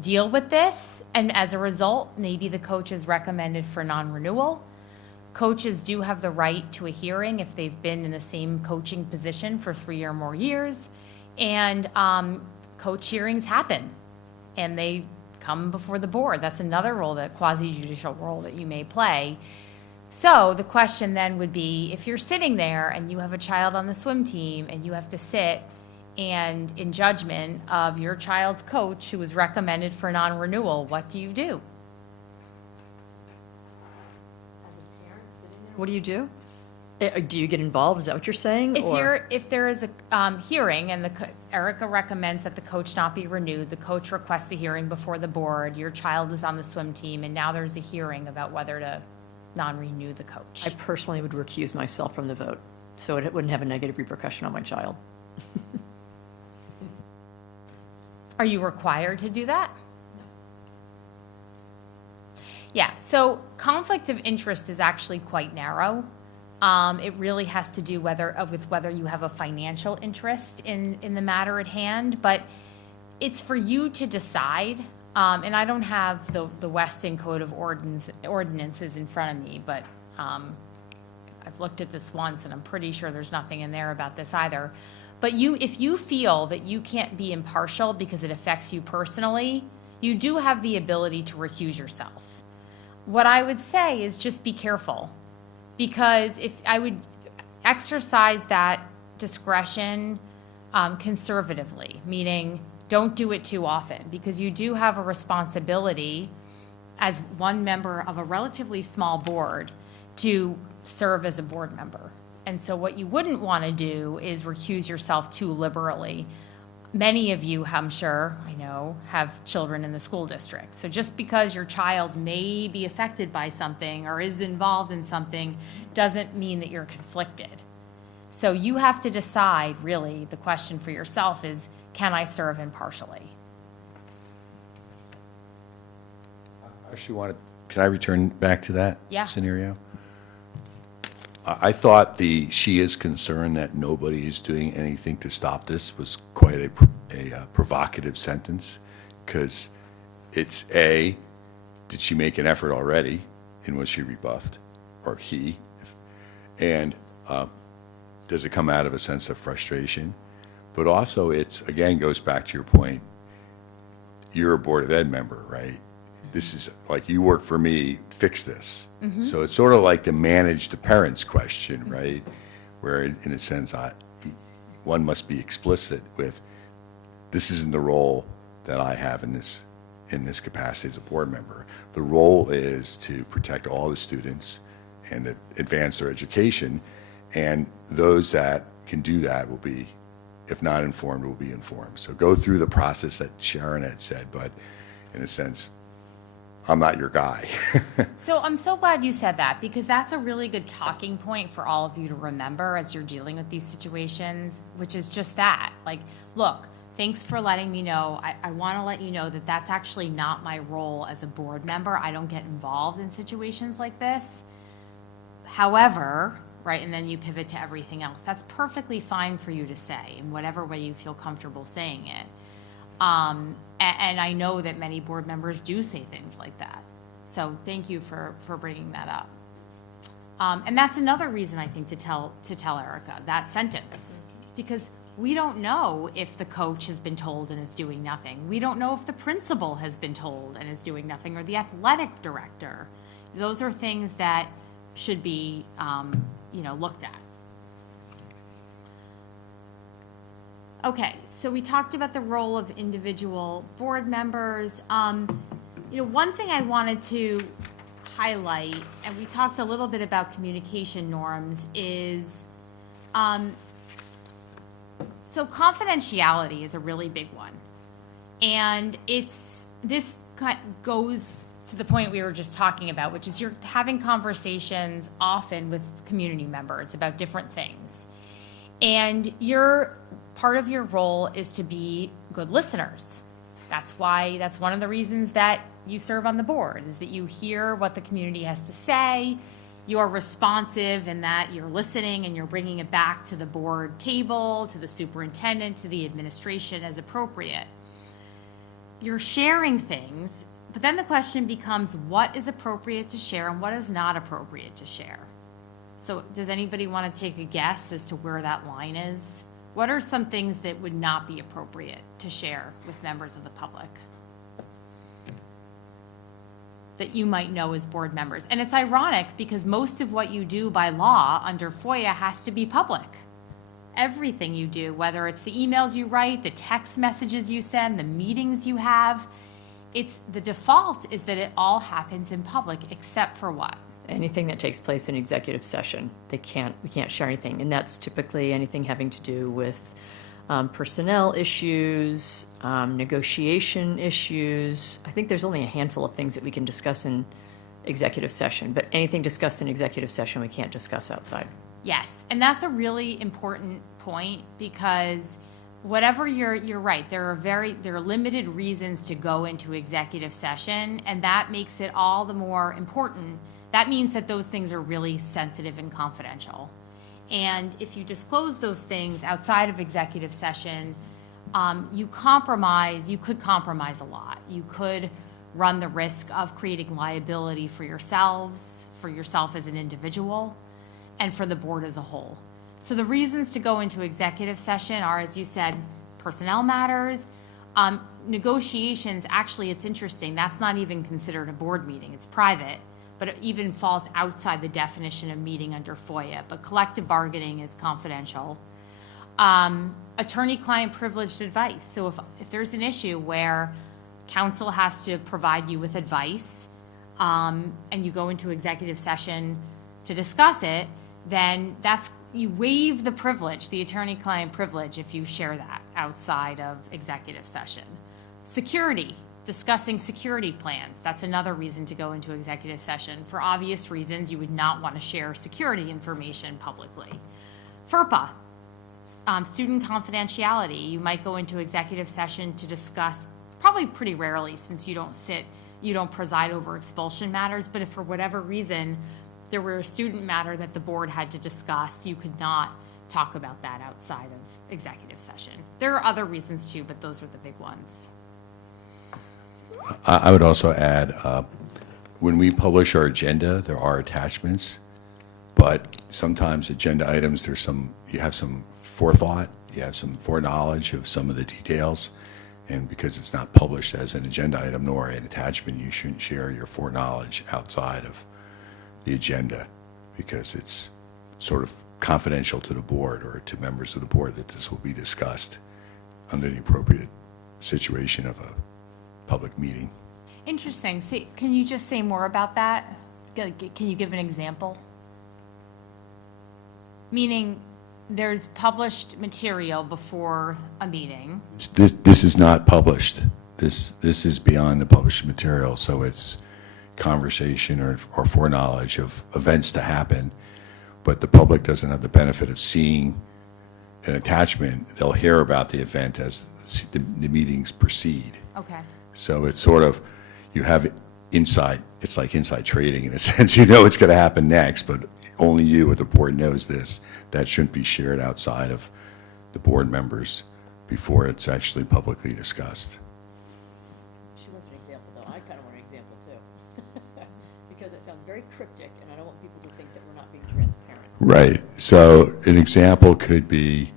deal with this, and as a result, maybe the coach is recommended for non-renewal. Coaches do have the right to a hearing if they've been in the same coaching position for 3 or more years, and coach hearings happen, and they come before the board. That's another role, that quasi-judicial role that you may play. So the question then would be, if you're sitting there and you have a child on the swim team and you have to sit and in judgment of your child's coach who was recommended for non-renewal, what do you do? As a parent sitting there, What do you do? Do you get involved? Is that what you're saying? if there is a hearing and Erica recommends that the coach not be renewed, the coach requests a hearing before the board, your child is on the swim team, and now there's a hearing about whether to non-renew the coach. I personally would recuse myself from the vote, so it wouldn't have a negative repercussion on my child. Are you required to do that? No. Yeah, so conflict of interest is actually quite narrow. It really has to do with whether you have a financial interest in the matter at hand, but it's for you to decide. And I don't have the Weston Code of Ordinances in front of me, but I've looked at this once and I'm pretty sure there's nothing in there about this either. But if you feel that you can't be impartial because it affects you personally, you do have the ability to recuse yourself. What I would say is just be careful, because if I would exercise that discretion conservatively, meaning don't do it too often, because you do have a responsibility as one member of a relatively small board to serve as a board member. And so what you wouldn't want to do is recuse yourself too liberally. Many of you, I'm sure, I know, have children in the school district. So just because your child may be affected by something or is involved in something doesn't mean that you're conflicted. So you have to decide, really, the question for yourself is, can I serve impartially? I actually can I return back to that Yeah. scenario? I thought the she is concerned that nobody is doing anything to stop this was quite a provocative sentence, because it's did she make an effort already, and was she rebuffed, or he? And does it come out of a sense of frustration? But also, again, goes back to your point, you're a Board of Ed member, right? This is like, you work for me, fix this. Mm-hmm. So it's sort of like the manage the parents question, right? Where in a sense, one must be explicit with, this isn't the role that I have in this capacity as a board member. The role is to protect all the students and to advance their education, and those that can do that will be, if not informed, will be informed. So go through the process that Sharon had said, but in a sense, I'm not your guy. So I'm so glad you said that, because that's a really good talking point for all of you to remember as you're dealing with these situations, which is just that. Like, look, thanks for letting me know. I want to let you know that that's actually not my role as a board member. I don't get involved in situations like this. However, right, and then you pivot to everything else. That's perfectly fine for you to say in whatever way you feel comfortable saying it. And I know that many board members do say things like that. So thank you for bringing that up. And that's another reason I think to tell Erica that sentence, because we don't know if the coach has been told and is doing nothing. We don't know if the principal has been told and is doing nothing, or the athletic director. Those are things that should be, looked at. Okay, so we talked about the role of individual board members. One thing I wanted to highlight, and we talked a little bit about communication norms, is so confidentiality is a really big one. And this goes to the point we were just talking about, which is you're having conversations often with community members about different things. And part of your role is to be good listeners. That's one of the reasons that you serve on the board, is that you hear what the community has to say. You're responsive in that you're listening and you're bringing it back to the board table, to the superintendent, to the administration as appropriate. You're sharing things, but then the question becomes, what is appropriate to share and what is not appropriate to share? So does anybody want to take a guess as to where that line is? What are some things that would not be appropriate to share with members of the public that you might know as board members? And it's ironic because most of what you do by law under FOIA has to be public. Everything you do, whether it's the emails you write, the text messages you send, the meetings you have, the default is that it all happens in public, except for what? Anything that takes place in executive session, we can't share anything. And that's typically anything having to do with personnel issues, negotiation issues. I think there's only a handful of things that we can discuss in executive session, but anything discussed in executive session we can't discuss outside. Yes, and that's a really important point, because whatever you're right, there are limited reasons to go into executive session, and that makes it all the more important. That means that those things are really sensitive and confidential. And if you disclose those things outside of executive session, you could compromise a lot. You could run the risk of creating liability for yourself as an individual, and for the board as a whole. So the reasons to go into executive session are, as you said, personnel matters. Negotiations, actually, it's interesting, that's not even considered a board meeting, it's private, but it even falls outside the definition of meeting under FOIA. But collective bargaining is confidential. Attorney-client privileged advice. So if there's an issue where counsel has to provide you with advice, and you go into executive session to discuss it, then you waive the privilege, the attorney-client privilege, if you share that outside of executive session. Security. Discussing security plans. That's another reason to go into executive session. For obvious reasons, you would not want to share security information publicly. FERPA, student confidentiality. You might go into executive session to discuss, probably pretty rarely since you don't preside over expulsion matters, but if for whatever reason there were a student matter that the board had to discuss, you could not talk about that outside of executive session. There are other reasons too, but those are the big ones. I would also add, when we publish our agenda, there are attachments, but sometimes agenda items, you have some forethought, you have some foreknowledge of some of the details, and because it's not published as an agenda item nor an attachment, you shouldn't share your foreknowledge outside of the agenda, because it's sort of confidential to the board or to members of the board that this will be discussed under the appropriate situation of a public meeting. Interesting. See, can you just say more about that? Can you give an example? Meaning, there's published material before a meeting. This is not published. This is beyond the published material, so it's conversation or foreknowledge of events to happen, but the public doesn't have the benefit of seeing an attachment. They'll hear about the event as the meetings proceed. Okay. So it's sort of, you have inside, it's like inside trading in a sense. You know it's going to happen next, but only you at the board knows this. That shouldn't be shared outside of the board members before it's actually publicly discussed. She wants an example, though. I kind of want an example, too. Because it sounds very cryptic, and I don't want people to think that we're not being transparent. Right. So an example could be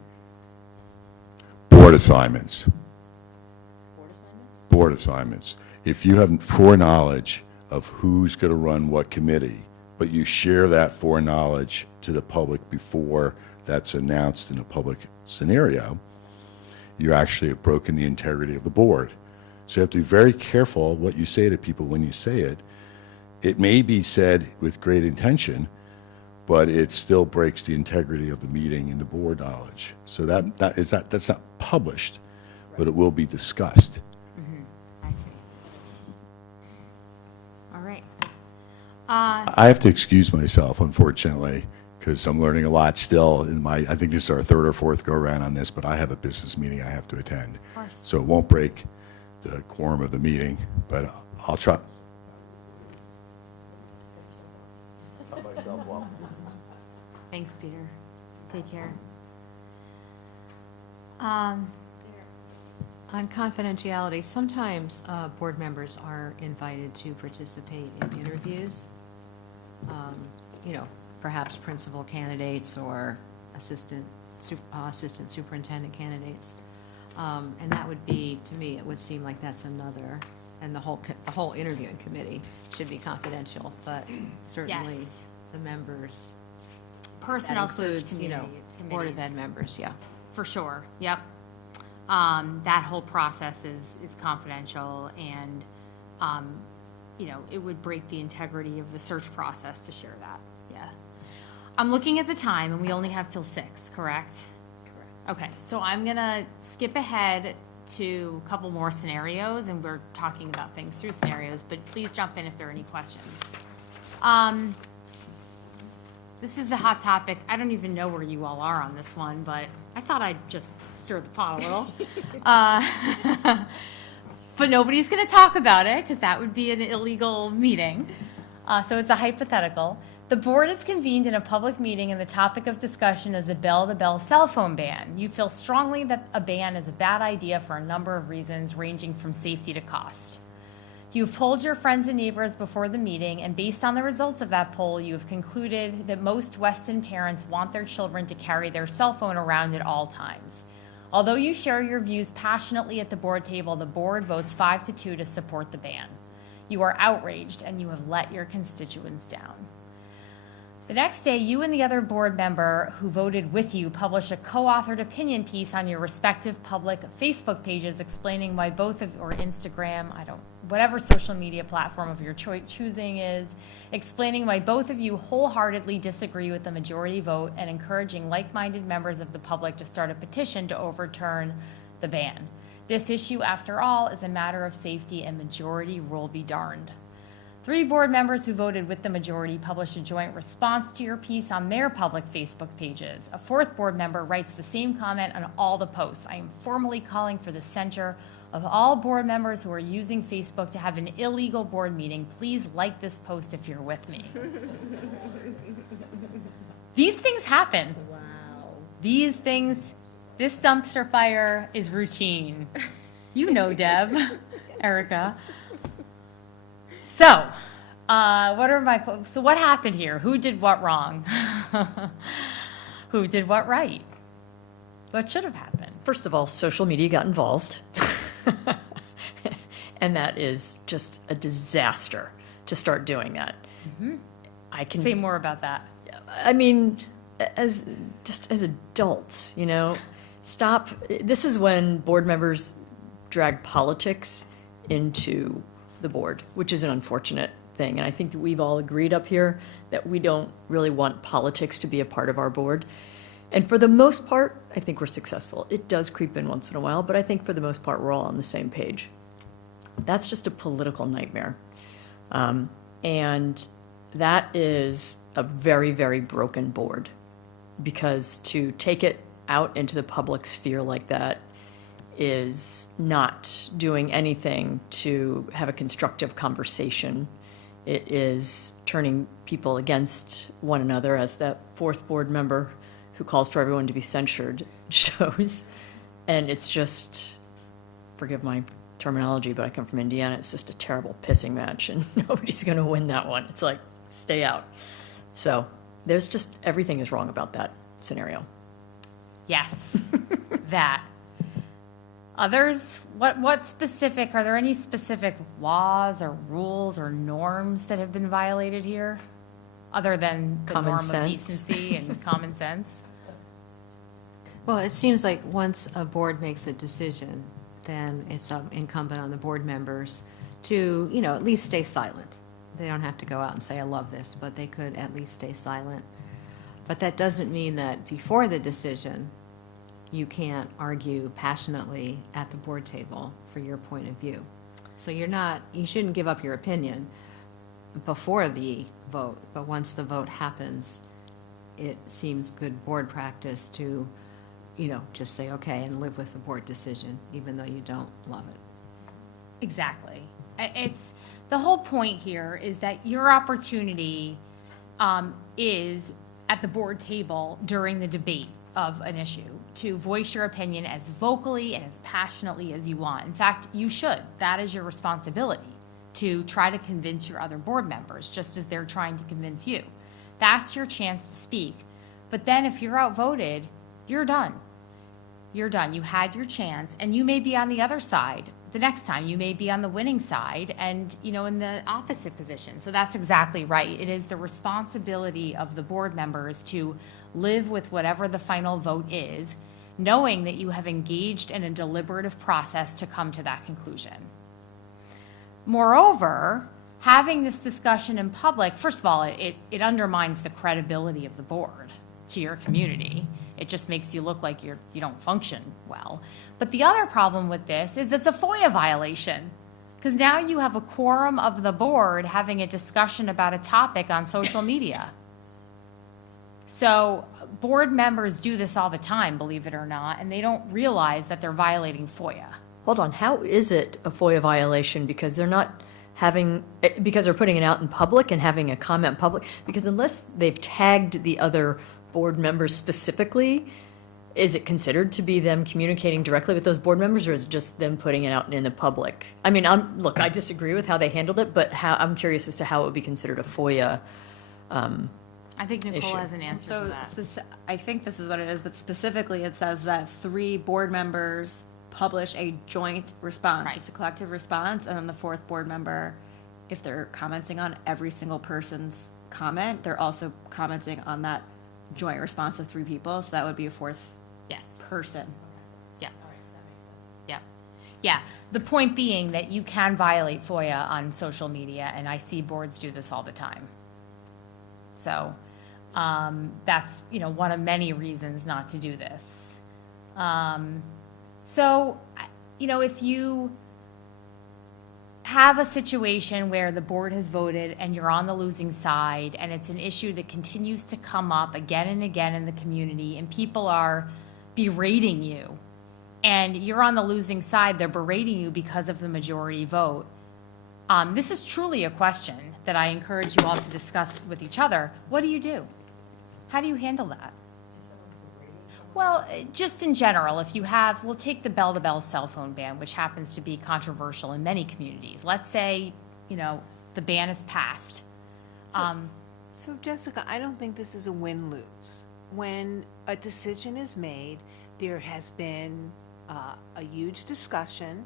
board assignments. Board assignments? Board assignments. If you have foreknowledge of who's going to run what committee, but you share that foreknowledge to the public before that's announced in a public scenario, you actually have broken the integrity of the board. So you have to be very careful what you say to people when you say it. It may be said with great intention, but it still breaks the integrity of the meeting and the board knowledge. So that's not published, but it will be discussed. I see. All right. I have to excuse myself, unfortunately, because I'm learning a lot still. I think this is our third or fourth go-around on this, but I have a business meeting I have to attend. Of course. So it won't break the quorum of the meeting, but I'll try. Thanks, Peter. Take care. On confidentiality, sometimes board members are invited to participate in interviews. Perhaps principal candidates or assistant superintendent candidates. And that would be, to me, it would seem like that's another, and the whole interviewing committee should be confidential, but certainly Yes. the members, that Personnel search includes, Board of committees. Ed members, yeah. For sure, yep. That whole process is confidential and, it would break the integrity of the search process to share that, yeah. I'm looking at the time and we only have till 6, correct? Correct. Okay, so I'm gonna skip ahead to a couple more scenarios and we're talking about things through scenarios, but please jump in if there are any questions. This is a hot topic. I don't even know where you all are on this one, but I thought I'd just stir the pot a little. But nobody's going to talk about it because that would be an illegal meeting. So it's a hypothetical. The board is convened in a public meeting and the topic of discussion is a bell-to-bell cell phone ban. You feel strongly that a ban is a bad idea for a number of reasons ranging from safety to cost. You've polled your friends and neighbors before the meeting, and based on the results of that poll, you have concluded that most Weston parents want their children to carry their cell phone around at all times. Although you share your views passionately at the board table, the board votes 5-2 to support the ban. You are outraged, and you have let your constituents down. The next day, you and the other board member who voted with you publish a co-authored opinion piece on your respective public Facebook pages explaining why both of, or Instagram, whatever social media platform of your choosing is, explaining why both of you wholeheartedly disagree with the majority vote and encouraging like-minded members of the public to start a petition to overturn the ban. This issue, after all, is a matter of safety and majority rule be darned. 3 board members who voted with the majority published a joint response to your piece on their public Facebook pages. A 4th board member writes the same comment on all the posts. I am formally calling for the censure of all board members who are using Facebook to have an illegal board meeting. Please like this post if you're with me. These things happen. Wow. This dumpster fire is routine. You know, Deb, Erica. So, what happened here? Who did what wrong? Who did what right? What should have happened? First of all, social media got involved. And that is just a disaster to start doing that. I can Say more about that. I mean, as just as adults, stop. This is when board members drag politics into the board, which is an unfortunate thing. And I think that we've all agreed up here that we don't really want politics to be a part of our board. And for the most part, I think we're successful. It does creep in once in a while, but I think for the most part, we're all on the same page. That's just a political nightmare. And that is a very, very broken board, because to take it out into the public sphere like that is not doing anything to have a constructive conversation. It is turning people against one another, as that fourth board member who calls for everyone to be censured shows. And it's just, forgive my terminology, but I come from Indiana, it's just a terrible pissing match, and nobody's going to win that one. It's like, stay out. So there's just, everything is wrong about that scenario. Yes, that. Others, what specific, are there any specific laws or rules or norms that have been violated here? Other than the Common norm sense. of decency and common sense? Well, it seems like once a board makes a decision, then it's incumbent on the board members to, at least stay silent. They don't have to go out and say, I love this, but they could at least stay silent. But that doesn't mean that before the decision, you can't argue passionately at the board table for your point of view. So you shouldn't give up your opinion before the vote, but once the vote happens, it seems good board practice to, just say, okay, and live with the board decision, even though you don't love it. Exactly. It's, the whole point here is that your opportunity is at the board table during the debate of an issue to voice your opinion as vocally and as passionately as you want. In fact, you should. That is your responsibility, to try to convince your other board members, just as they're trying to convince you. That's your chance to speak. But then if you're outvoted, you're done. You're done. You had your chance, and you may be on the other side. The next time you may be on the winning side and, in the opposite position. So that's exactly right. It is the responsibility of the board members to live with whatever the final vote is, knowing that you have engaged in a deliberative process to come to that conclusion. Moreover, having this discussion in public, first of all, it undermines the credibility of the board to your community. It just makes you look like you don't function well. But the other problem with this is it's a FOIA violation, because now you have a quorum of the board having a discussion about a topic on social media. So board members do this all the time, believe it or not, and they don't realize that they're violating FOIA. Hold on, how is it a FOIA violation? Because because they're putting it out in public and having a comment in public? Because unless they've tagged the other board members specifically, is it considered to be them communicating directly with those board members, or is it just them putting it out in the public? I mean, look, I disagree with how they handled it, but I'm curious as to how it would be considered a FOIA I think Nicole issue. has an answer So for that. I think this is what it is, but specifically it says that 3 board members publish a joint response. Right. It's a collective response, and then the 4th board member, if they're commenting on every single person's comment, they're also commenting on that joint response of 3 people. So that would be a 4th Yes. person. Yeah. Yeah. Yeah. The point being that you can violate FOIA on social media, and I see boards do this all the time. So that's, one of many reasons not to do this. So, if you have a situation where the board has voted and you're on the losing side, and it's an issue that continues to come up again and again in the community, and people are berating you, and you're on the losing side, they're berating you because of the majority vote. This is truly a question that I encourage you all to discuss with each other. What do you do? How do you handle that? Well, just in general, if you have, we'll take the bell-to-bell cell phone ban, which happens to be controversial in many communities. Let's say, the ban is passed. So Jessica, I don't think this is a win-lose. When a decision is made, there has been a huge discussion.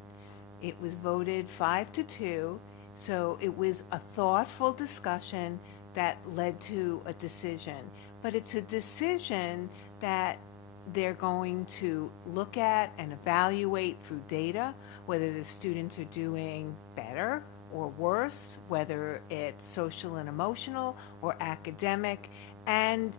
It was voted 5-2, so it was a thoughtful discussion that led to a decision. but it's a decision that they're going to look at and evaluate through data, whether the students are doing better or worse, whether it's social and emotional or academic. And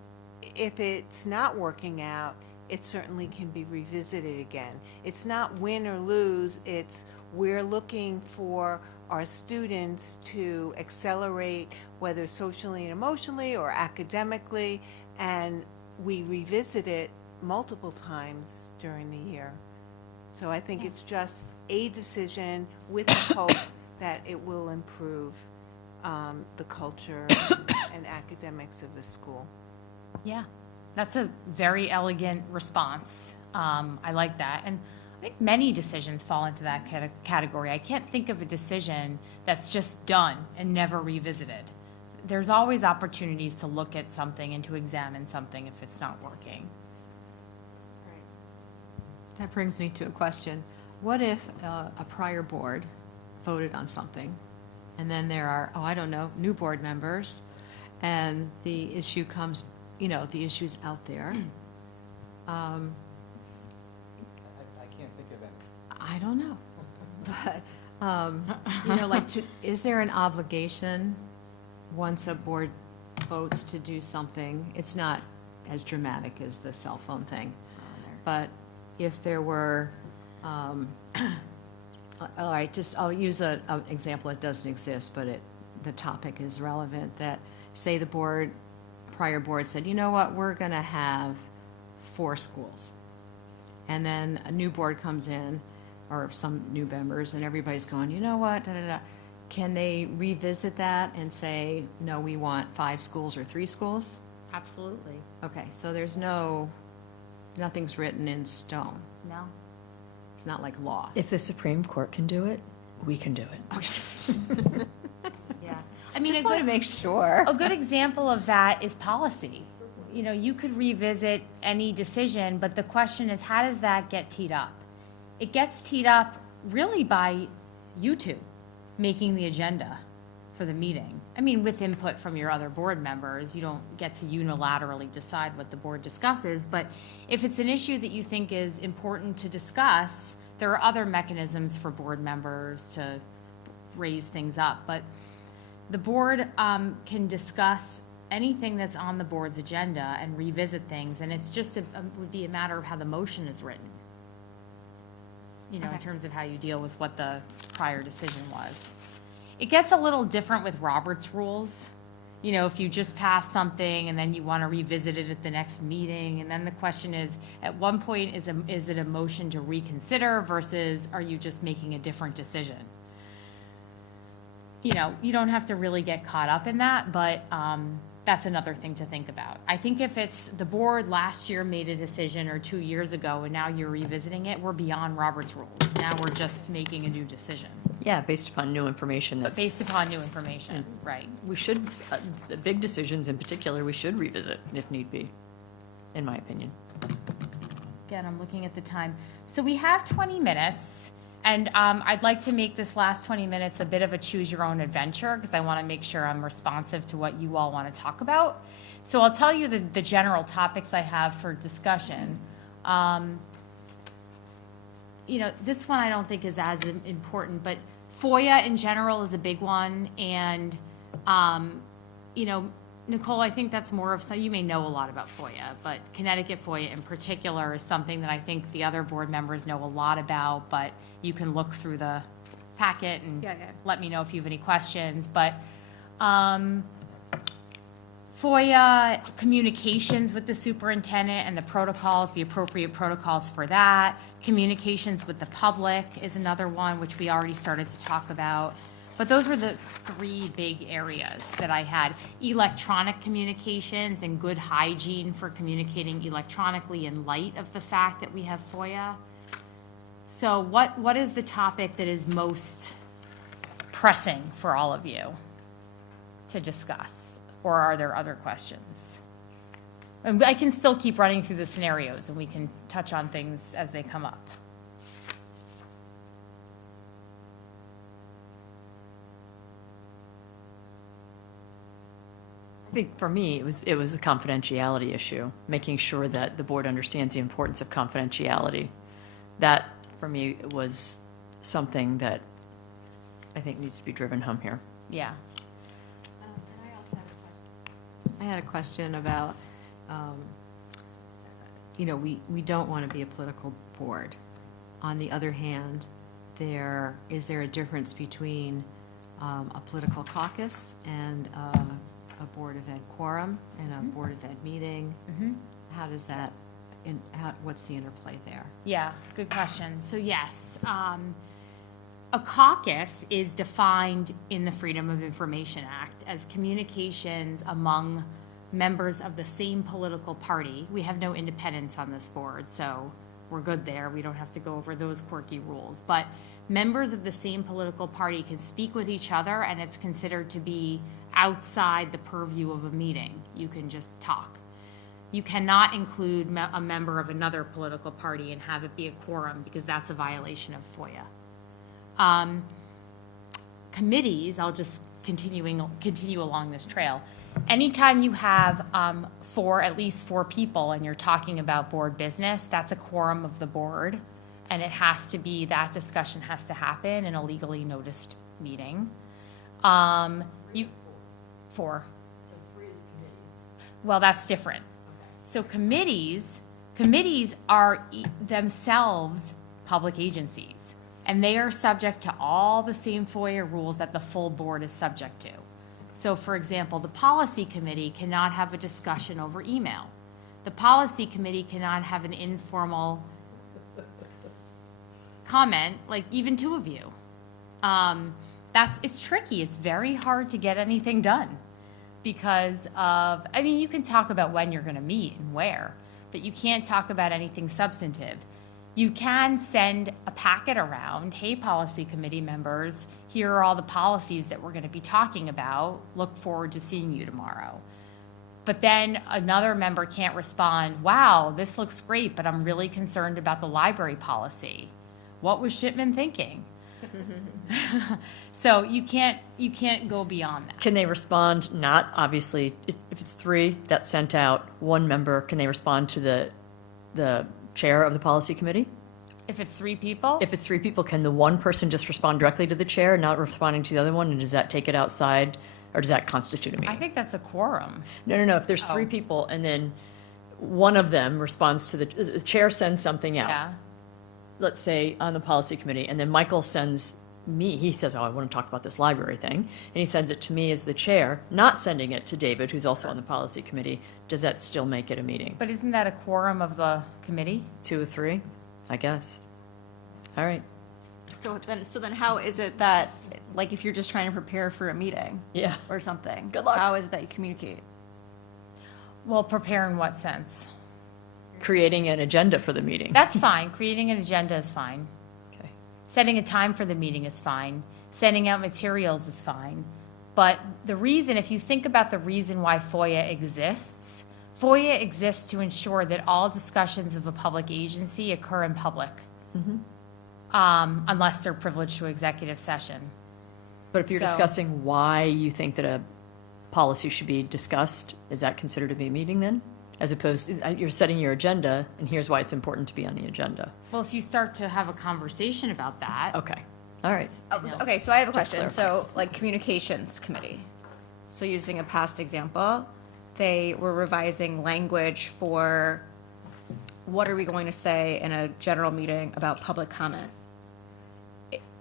if it's not working out, it certainly can be revisited again. It's not win or lose, it's we're looking for our students to accelerate, whether socially and emotionally or academically, and we revisit it multiple times during the year. So I think it's just a decision with the hope that it will improve the culture and academics of the school. Yeah, that's a very elegant response. I like that. And I think many decisions fall into that category. I can't think of a decision that's just done and never revisited. There's always opportunities to look at something and to examine something if it's not working. That brings me to a question. What if a prior board voted on something, and then there are, I don't know, new board members, and the issue comes, the issue's out there? I can't think of any. I don't know. But, is there an obligation once a board votes to do something? It's not as dramatic as the cell phone thing, but if there were, all right, I'll use an example that doesn't exist, but the topic is relevant, that say the prior board said, you know what, we're going to have 4 schools. And then a new board comes in, or some new members, and everybody's going, you know what, da, da, da. Can they revisit that and say, no, we want 5 schools or 3 schools? Absolutely. Okay, so there's nothing's written in stone. No. It's not like law. If the Supreme Court can do it, we can do it. Yeah. I mean, Just want to make sure. a good example of that is policy. You could revisit any decision, but the question is, how does that get teed up? It gets teed up really by you two making the agenda for the meeting. I mean, with input from your other board members, you don't get to unilaterally decide what the board discusses, but if it's an issue that you think is important to discuss, there are other mechanisms for board members to raise things up. But the board can discuss anything that's on the board's agenda and revisit things, and it's just would be a matter of how the motion is written. In terms of how you deal with what the prior decision was. It gets a little different with Robert's rules. If you just pass something and then you want to revisit it at the next meeting, and then the question is, at one point, is it a motion to reconsider versus are you just making a different decision? You don't have to really get caught up in that, but that's another thing to think about. I think if it's the board last year made a decision or 2 years ago and now you're revisiting it, we're beyond Robert's rules. Now we're just making a new decision. Yeah, based upon new information. But based upon new information, right. We should, the big decisions in particular, we should revisit if need be, in my opinion. Again, I'm looking at the time. So we have 20 minutes, and I'd like to make this last 20 minutes a bit of a choose your own adventure because I want to make sure I'm responsive to what you all want to talk about. So I'll tell you the general topics I have for discussion. This one I don't think is as important, but FOIA in general is a big one. And, Nicole, I think that's more of something, you may know a lot about FOIA, but Connecticut FOIA in particular is something that I think the other board members know a lot about, but you can look through the packet and let me know if you have any questions. But FOIA communications with the superintendent and the protocols, the appropriate protocols for that. Communications with the public is another one, which we already started to talk about. But those were the 3 big areas that I had. Electronic communications and good hygiene for communicating electronically in light of the fact that we have FOIA. So what is the topic that is most pressing for all of you to discuss? Or are there other questions? And I can still keep running through the scenarios and we can touch on things as they come up. I think for me, it was a confidentiality issue, making sure that the board understands the importance of confidentiality. That, for me, was something that I think needs to be driven home here. Yeah. I had a question about, we don't want to be a political board. On the other hand, is there a difference between a political caucus and a Board of Ed quorum and a Board of Ed meeting? How does that, what's the interplay there? Yeah, good question. So yes, a caucus is defined in the Freedom of Information Act as communications among members of the same political party. We have no independence on this board, so we're good there. We don't have to go over those quirky rules. But members of the same political party can speak with each other, and it's considered to be outside the purview of a meeting. You can just talk. You cannot include a member of another political party and have it be a quorum, because that's a violation of FOIA. Committees, I'll just continue along this trail. Anytime you have at least four people and you're talking about board business, that's a quorum of the board, and that discussion has to happen in a legally noticed meeting. Four. So 3 is a committee. Well, that's different. So committees are themselves public agencies, and they are subject to all the same FOIA rules that the full board is subject to. So, for example, the policy committee cannot have a discussion over email. The policy committee cannot have an informal comment, like even two of you. It's tricky. It's very hard to get anything done because you can talk about when you're going to meet and where, but you can't talk about anything substantive. You can send a packet around, hey, policy committee members, here are all the policies that we're going to be talking about. Look forward to seeing you tomorrow. But then another member can't respond, wow, this looks great, but I'm really concerned about the library policy. What was Shipman thinking? So you can't go beyond that. Can they respond, not obviously, if it's 3 that's sent out, one member, can they respond to the chair of the policy committee? If it's 3 people? If it's 3 people, can the one person just respond directly to the chair, not responding to the other one? And does that take it outside, or does that constitute a meeting? I think that's a quorum. No. If there's 3 people and then one of them responds to the chair sends something out, Yeah. let's say on the policy committee, and then Michael sends me, he says, oh, I want to talk about this library thing, and he sends it to me as the chair, not sending it to David, who's also on the policy committee. Does that still make it a meeting? But isn't that a quorum of the committee? 2 or 3, I guess. All right. So then how is it that, like, if you're just trying to prepare for a meeting Yeah. or something, Good luck. how is it that you communicate? Well, prepare in what sense? Creating an agenda for the meeting. That's fine. Creating an agenda is fine. Okay. Setting a time for the meeting is fine. Sending out materials is fine. But the reason, if you think about the reason why FOIA exists to ensure that all discussions of a public agency occur in public, unless they're privileged to executive session. But if you're So- discussing why you think that a policy should be discussed, is that considered to be a meeting then? As opposed to, you're setting your agenda, and here's why it's important to be on the agenda. Well, if you start to have a conversation about that, Okay. All right. Okay, so I have a Just question. So, like, communications committee. So using a past example, they were revising language for what are we going to say in a general meeting about public comment.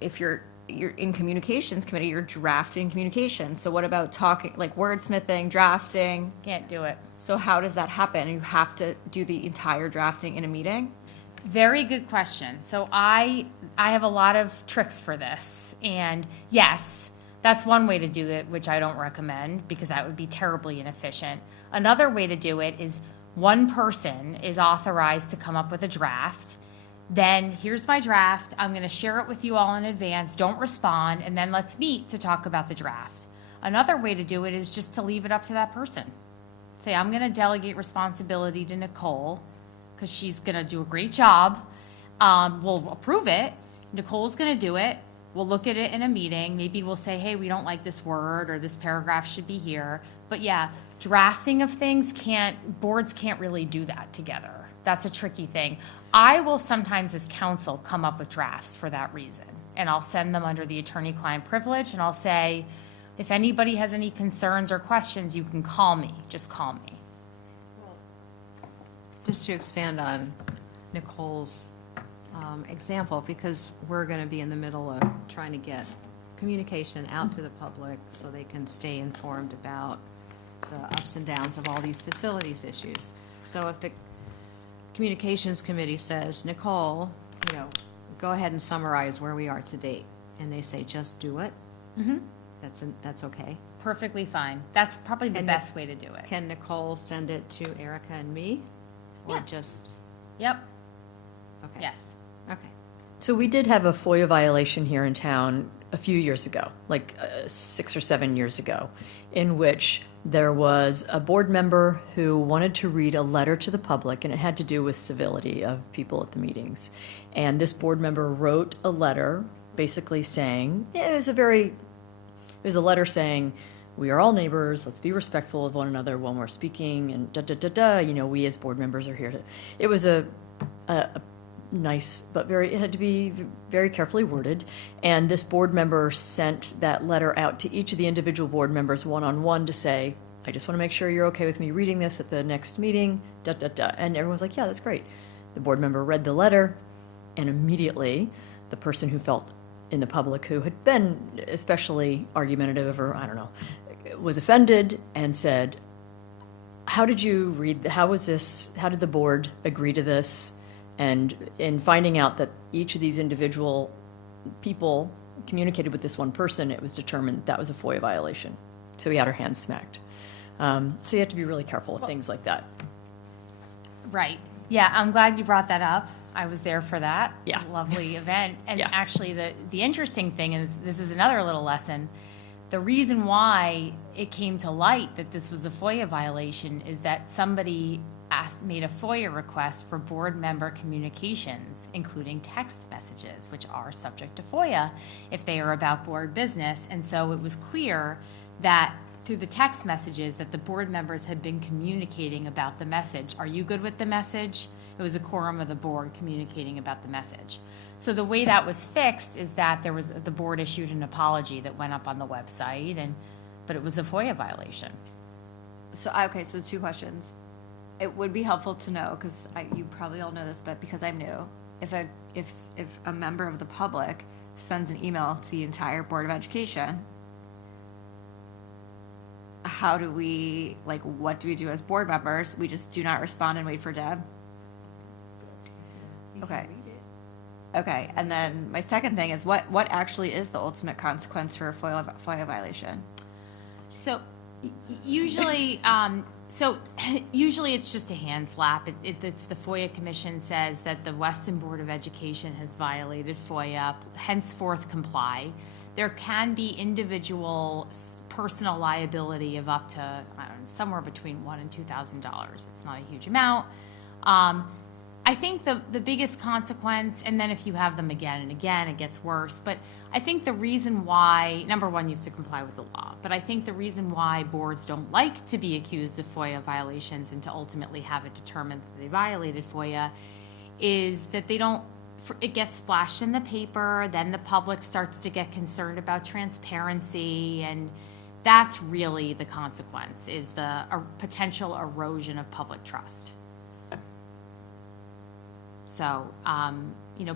If you're in communications committee, you're drafting communications. So what about talking, like wordsmithing, drafting? can't do it. So how does that happen? You have to do the entire drafting in a meeting? Very good question. So I have a lot of tricks for this. And yes, that's one way to do it, which I don't recommend because that would be terribly inefficient. Another way to do it is one person is authorized to come up with a draft. Then here's my draft. I'm going to share it with you all in advance. Don't respond. And then let's meet to talk about the draft. Another way to do it is just to leave it up to that person. Say, I'm going to delegate responsibility to Nicole because she's going to do a great job. We'll approve it. Nicole's going to do it. We'll look at it in a meeting. Maybe we'll say, hey, we don't like this word or this paragraph should be here. But yeah, drafting of things boards can't really do that together. That's a tricky thing. I will sometimes, as counsel, come up with drafts for that reason. And I'll send them under the attorney-client privilege, and I'll say, if anybody has any concerns or questions, you can call me. Just call me. Just to expand on Nicole's example, because we're going to be in the middle of trying to get communication out to the public so they can stay informed about the ups and downs of all these facilities issues. So if the Communications Committee says, Nicole, go ahead and summarize where we are to date, and they say, just do it, that's okay. Perfectly fine. That's probably the And best way to do it. Can Nicole send it to Erica and me? Or Yeah. just, Yep. okay. Yes. Okay. So we did have a FOIA violation here in town a few years ago, like 6 or 7 years ago, in which there was a board member who wanted to read a letter to the public, and it had to do with civility of people at the meetings. And this board member wrote a letter basically saying, it was a letter saying, we are all neighbors, let's be respectful of one another when we're speaking, and we as board members are here to, it was a nice, but it had to be very carefully worded. And this board member sent that letter out to each of the individual board members one-on-one to say, I just want to make sure you're okay with me reading this at the next meeting, And everyone's like, yeah, that's great. The board member read the letter, and immediately the person who felt in the public who had been especially argumentative or, I don't know, was offended and said, how did you read, how did the board agree to this? And in finding out that each of these individual people communicated with this one person, it was determined that was a FOIA violation. So we had our hands smacked. So you have to be really careful with things like that. Right. Yeah, I'm glad you brought that up. I was there for that. Yeah. Lovely event. And Yeah. actually, the interesting thing is, this is another little lesson. The reason why it came to light that this was a FOIA violation is that somebody made a FOIA request for board member communications, including text messages, which are subject to FOIA if they are about board business. And so it was clear that through the text messages that the board members had been communicating about the message. Are you good with the message? It was a quorum of the board communicating about the message. So the way that was fixed is that the board issued an apology that went up on the website, but it was a FOIA violation. So, so 2 questions. It would be helpful to know, because you probably all know this, but because I'm new, if a member of the public sends an email to the entire Board of Education, how do we, what do we do as board members? We just do not respond and wait for Deb? Okay. Okay, and then my second thing is, what actually is the ultimate consequence for a FOIA violation? So usually, usually it's just a hand slap. It's the FOIA Commission says that the Weston Board of Education has violated FOIA, henceforth comply. There can be individual personal liability of up to, I don't know, somewhere between $1,000 and $2,000. It's not a huge amount. I think the biggest consequence, and then if you have them again and again, it gets worse. But I think the reason why, number one, you have to comply with the law. But I think the reason why boards don't like to be accused of FOIA violations and to ultimately have it determined that they violated FOIA is that they don't, it gets splashed in the paper, then the public starts to get concerned about transparency, and that's really the consequence, is the potential erosion of public trust. So,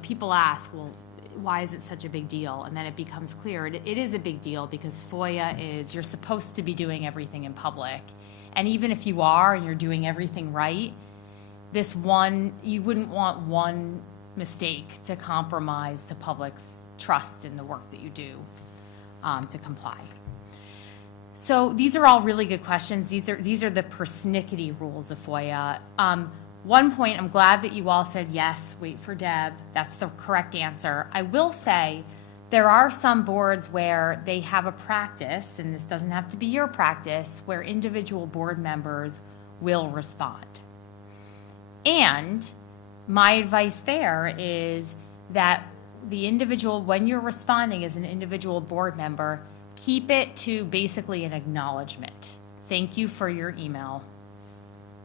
people ask, well, why is it such a big deal? And then it becomes clear it is a big deal because FOIA is, you're supposed to be doing everything in public. And even if you are and you're doing everything right, you wouldn't want one mistake to compromise the public's trust in the work that you do to comply. So these are all really good questions. These are the persnickety rules of FOIA. One point, I'm glad that you all said yes, wait for Deb. That's the correct answer. I will say there are some boards where they have a practice, and this doesn't have to be your practice, where individual board members will respond. And my advice there is that the individual, when you're responding as an individual board member, keep it to basically an acknowledgement. thank you for your email.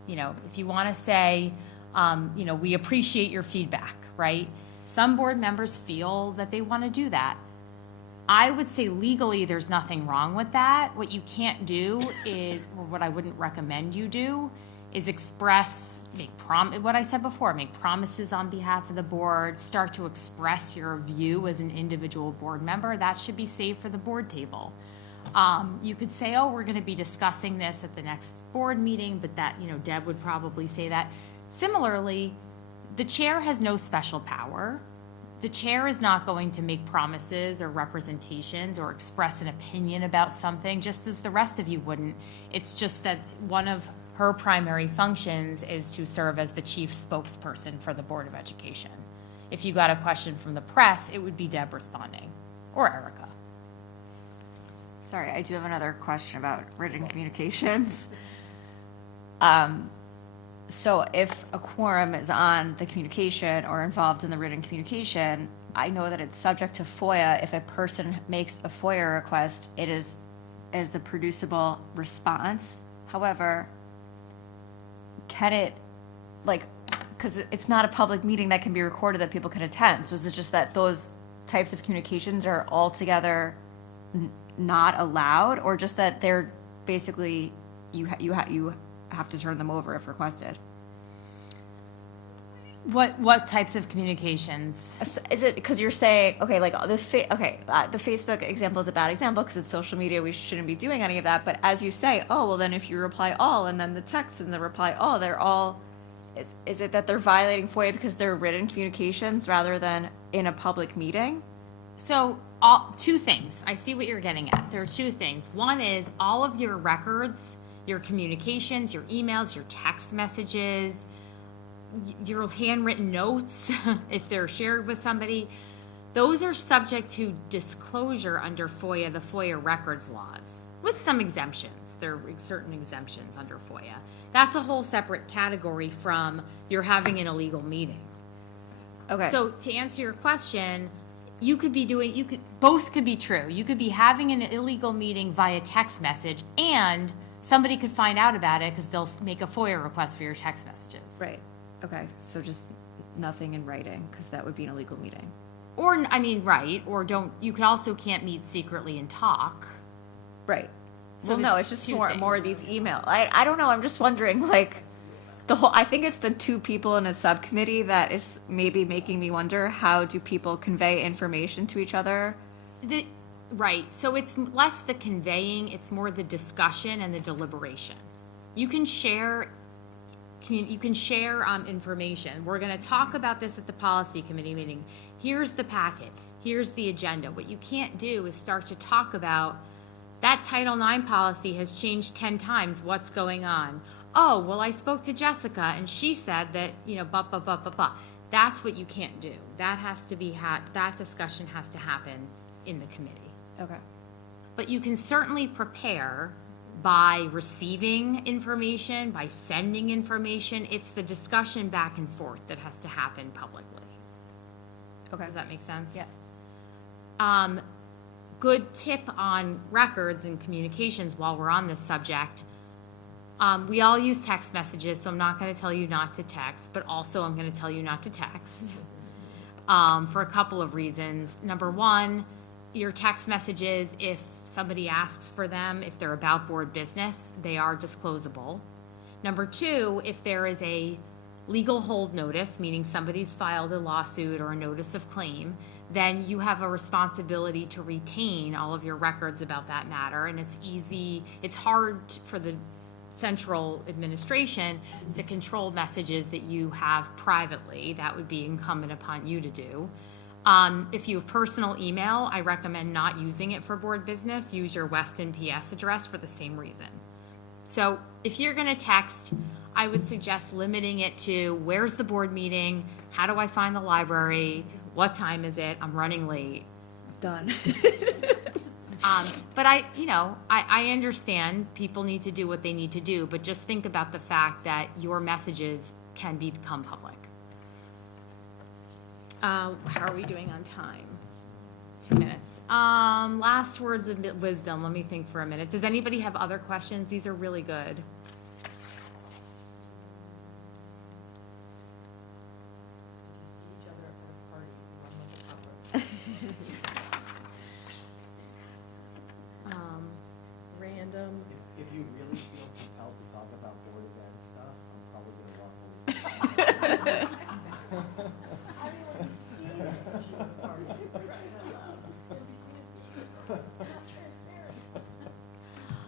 You know, if you want to say, you know, we appreciate your feedback, right? Some board members feel that they want to do that. I would say legally, there's nothing wrong with that. What you can't do is, or what I wouldn't recommend you do, is what I said before, make promises on behalf of the board, start to express your view as an individual board member. That should be saved for the board table. You could say, oh, we're going to be discussing this at the next board meeting, but that, you know, Deb would probably say that. Similarly, the chair has no special power. The chair is not going to make promises or representations or express an opinion about something, just as the rest of you wouldn't. It's just that one of her primary functions is to serve as the chief spokesperson for the Board of Education. If you got a question from the press, it would be Deb responding, or Erica. Sorry, I do have another question about written communications. So if a quorum is on the communication or involved in the written communication, I know that it's subject to FOIA. If a person makes a FOIA request, it is a producible response. However, can it, like, because it's not a public meeting that can be recorded that people can attend. So is it just that those types of communications are altogether not allowed, or just that they're basically, you have to turn them over if requested? What types of communications? Is it because you're saying, okay, like the Facebook example is a bad example because it's social media, we shouldn't be doing any of that, but as you say, oh, well then if you reply all, and then the text and the reply all, they're all, is it that they're violating FOIA because they're written communications rather than in a public meeting? So, two things. I see what you're getting at. There are two things. One is all of your records, your communications, your emails, your text messages, your handwritten notes, if they're shared with somebody, those are subject to disclosure under FOIA, the FOIA records laws, with some exemptions. There are certain exemptions under FOIA. That's a whole separate category from you're having an illegal meeting. Okay. So to answer your question, both could be true. You could be having an illegal meeting via text message, and somebody could find out about it because they'll make a FOIA request for your text messages. Right. Okay. So just nothing in writing because that would be an illegal meeting. Or, I mean, right. Or you could also can't meet secretly and talk. Right. So Well, no, it's it's just two more of things. these email. I don't know. I'm just wondering, like, I think it's the two people in a subcommittee that is maybe making me wonder, how do people convey information to each other? Right. So it's less the conveying, it's more the discussion and the deliberation. You can share information. We're going to talk about this at the policy committee meeting. Here's the packet. Here's the agenda. What you can't do is start to talk about that Title IX policy has changed 10 times. What's going on? Oh, well, I spoke to Jessica and she said that, blah, blah, blah, blah, blah. That's what you can't do. That has to be, that discussion has to happen in the committee. Okay. But you can certainly prepare by receiving information, by sending information. It's the discussion back and forth that has to happen publicly. Okay. Does that make sense? Yes. Good tip on records and communications while we're on this subject. We all use text messages, so I'm not going to tell you not to text, but also I'm going to tell you not to text for a couple of reasons. Number one, your text messages, if somebody asks for them, if they're about board business, they are disclosable. Number two, if there is a legal hold notice, meaning somebody's filed a lawsuit or a notice of claim, then you have a responsibility to retain all of your records about that matter. And it's hard for the central administration to control messages that you have privately. That would be incumbent upon you to do. If you have personal email, I recommend not using it for board business. Use your Weston PS address for the same reason. So if you're going to text, I would suggest limiting it to where's the board meeting, how do I find the library, what time is it, I'm running late. Done. But I understand people need to do what they need to do, but just think about the fact that your messages can become public. How are we doing on time? 2 minutes. Last words of wisdom. Let me think for a minute. Does anybody have other questions? These are really good. Random, If you really feel compelled to talk about board event stuff, I'm probably gonna walk away.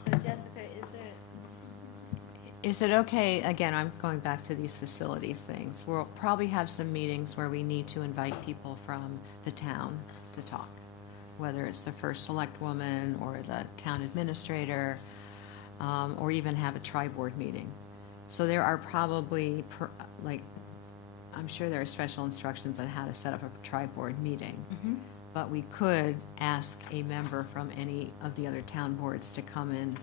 So Jessica, Is it okay, again, I'm going back to these facilities things, we'll probably have some meetings where we need to invite people from the town to talk, whether it's the first select woman or the town administrator, or even have a tri-board meeting. So there are probably, I'm sure there are special instructions on how to set up a tri-board meeting. But we could ask a member from any of the other town boards to come in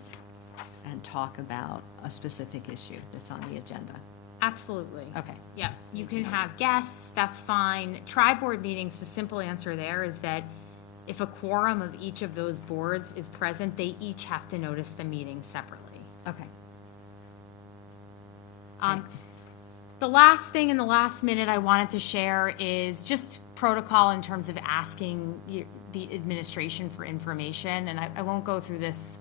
and talk about a specific issue that's on the agenda. Absolutely. Okay. Yeah, you can have guests, that's fine. Tri-board meetings, the simple answer there is that if a quorum of each of those boards is present, they each have to notice the meeting separately. Okay. Thanks. The last thing in the last minute I wanted to share is just protocol in terms of asking the administration for information, and I won't go through this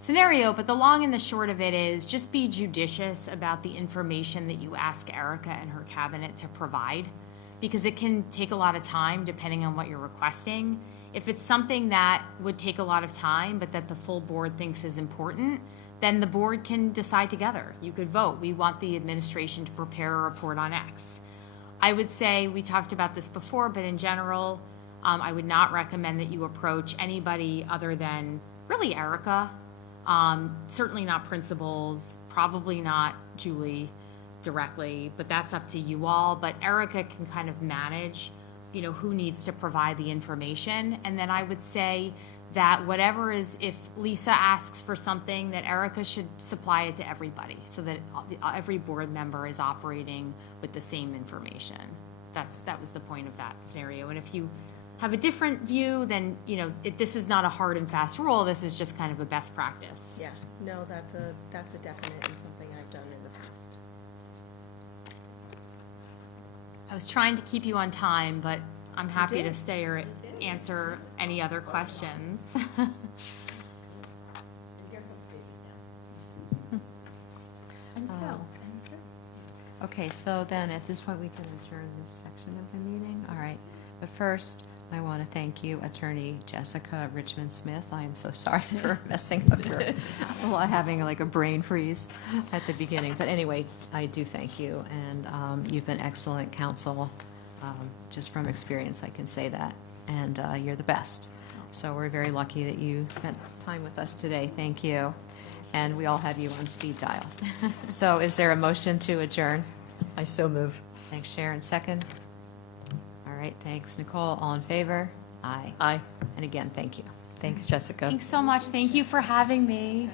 scenario, but the long and the short of it is just be judicious about the information that you ask Erica and her cabinet to provide, because it can take a lot of time depending on what you're requesting. If it's something that would take a lot of time, but that the full board thinks is important, then the board can decide together. You could vote, we want the administration to prepare a report on X. I would say, we talked about this before, but in general, I would not recommend that you approach anybody other than really Erica. Certainly not principals, probably not Julie directly, but that's up to you all. But Erica can kind of manage, who needs to provide the information. And then I would say that whatever is, if Lisa asks for something, that Erica should supply it to everybody so that every board member is operating with the same information. That was the point of that scenario. And if you have a different view, then, this is not a hard and fast rule. This is just kind of a best practice. yeah, no, that's a definite and something I've done in the past. I was trying to keep you on time, but I'm happy to did. stay or answer any other questions. Okay, so then at this point, we can adjourn this section of the meeting. All right. But first, I want to thank you, Attorney Jessica Richmond-Smith. I am so sorry for messing up your, having like a brain freeze at the beginning. But anyway, I do thank you, and you've been excellent counsel. Just from experience, I can say that. And you're the best. So we're very lucky that you spent time with us today. Thank you. And we all have you on speed dial. So is there a motion to adjourn? I so move. Thanks, Sharon. Second? All right, thanks, Nicole. All in favor? Aye. Aye. And again, thank you. Thanks, Jessica. Thanks so much. Thank you for having me.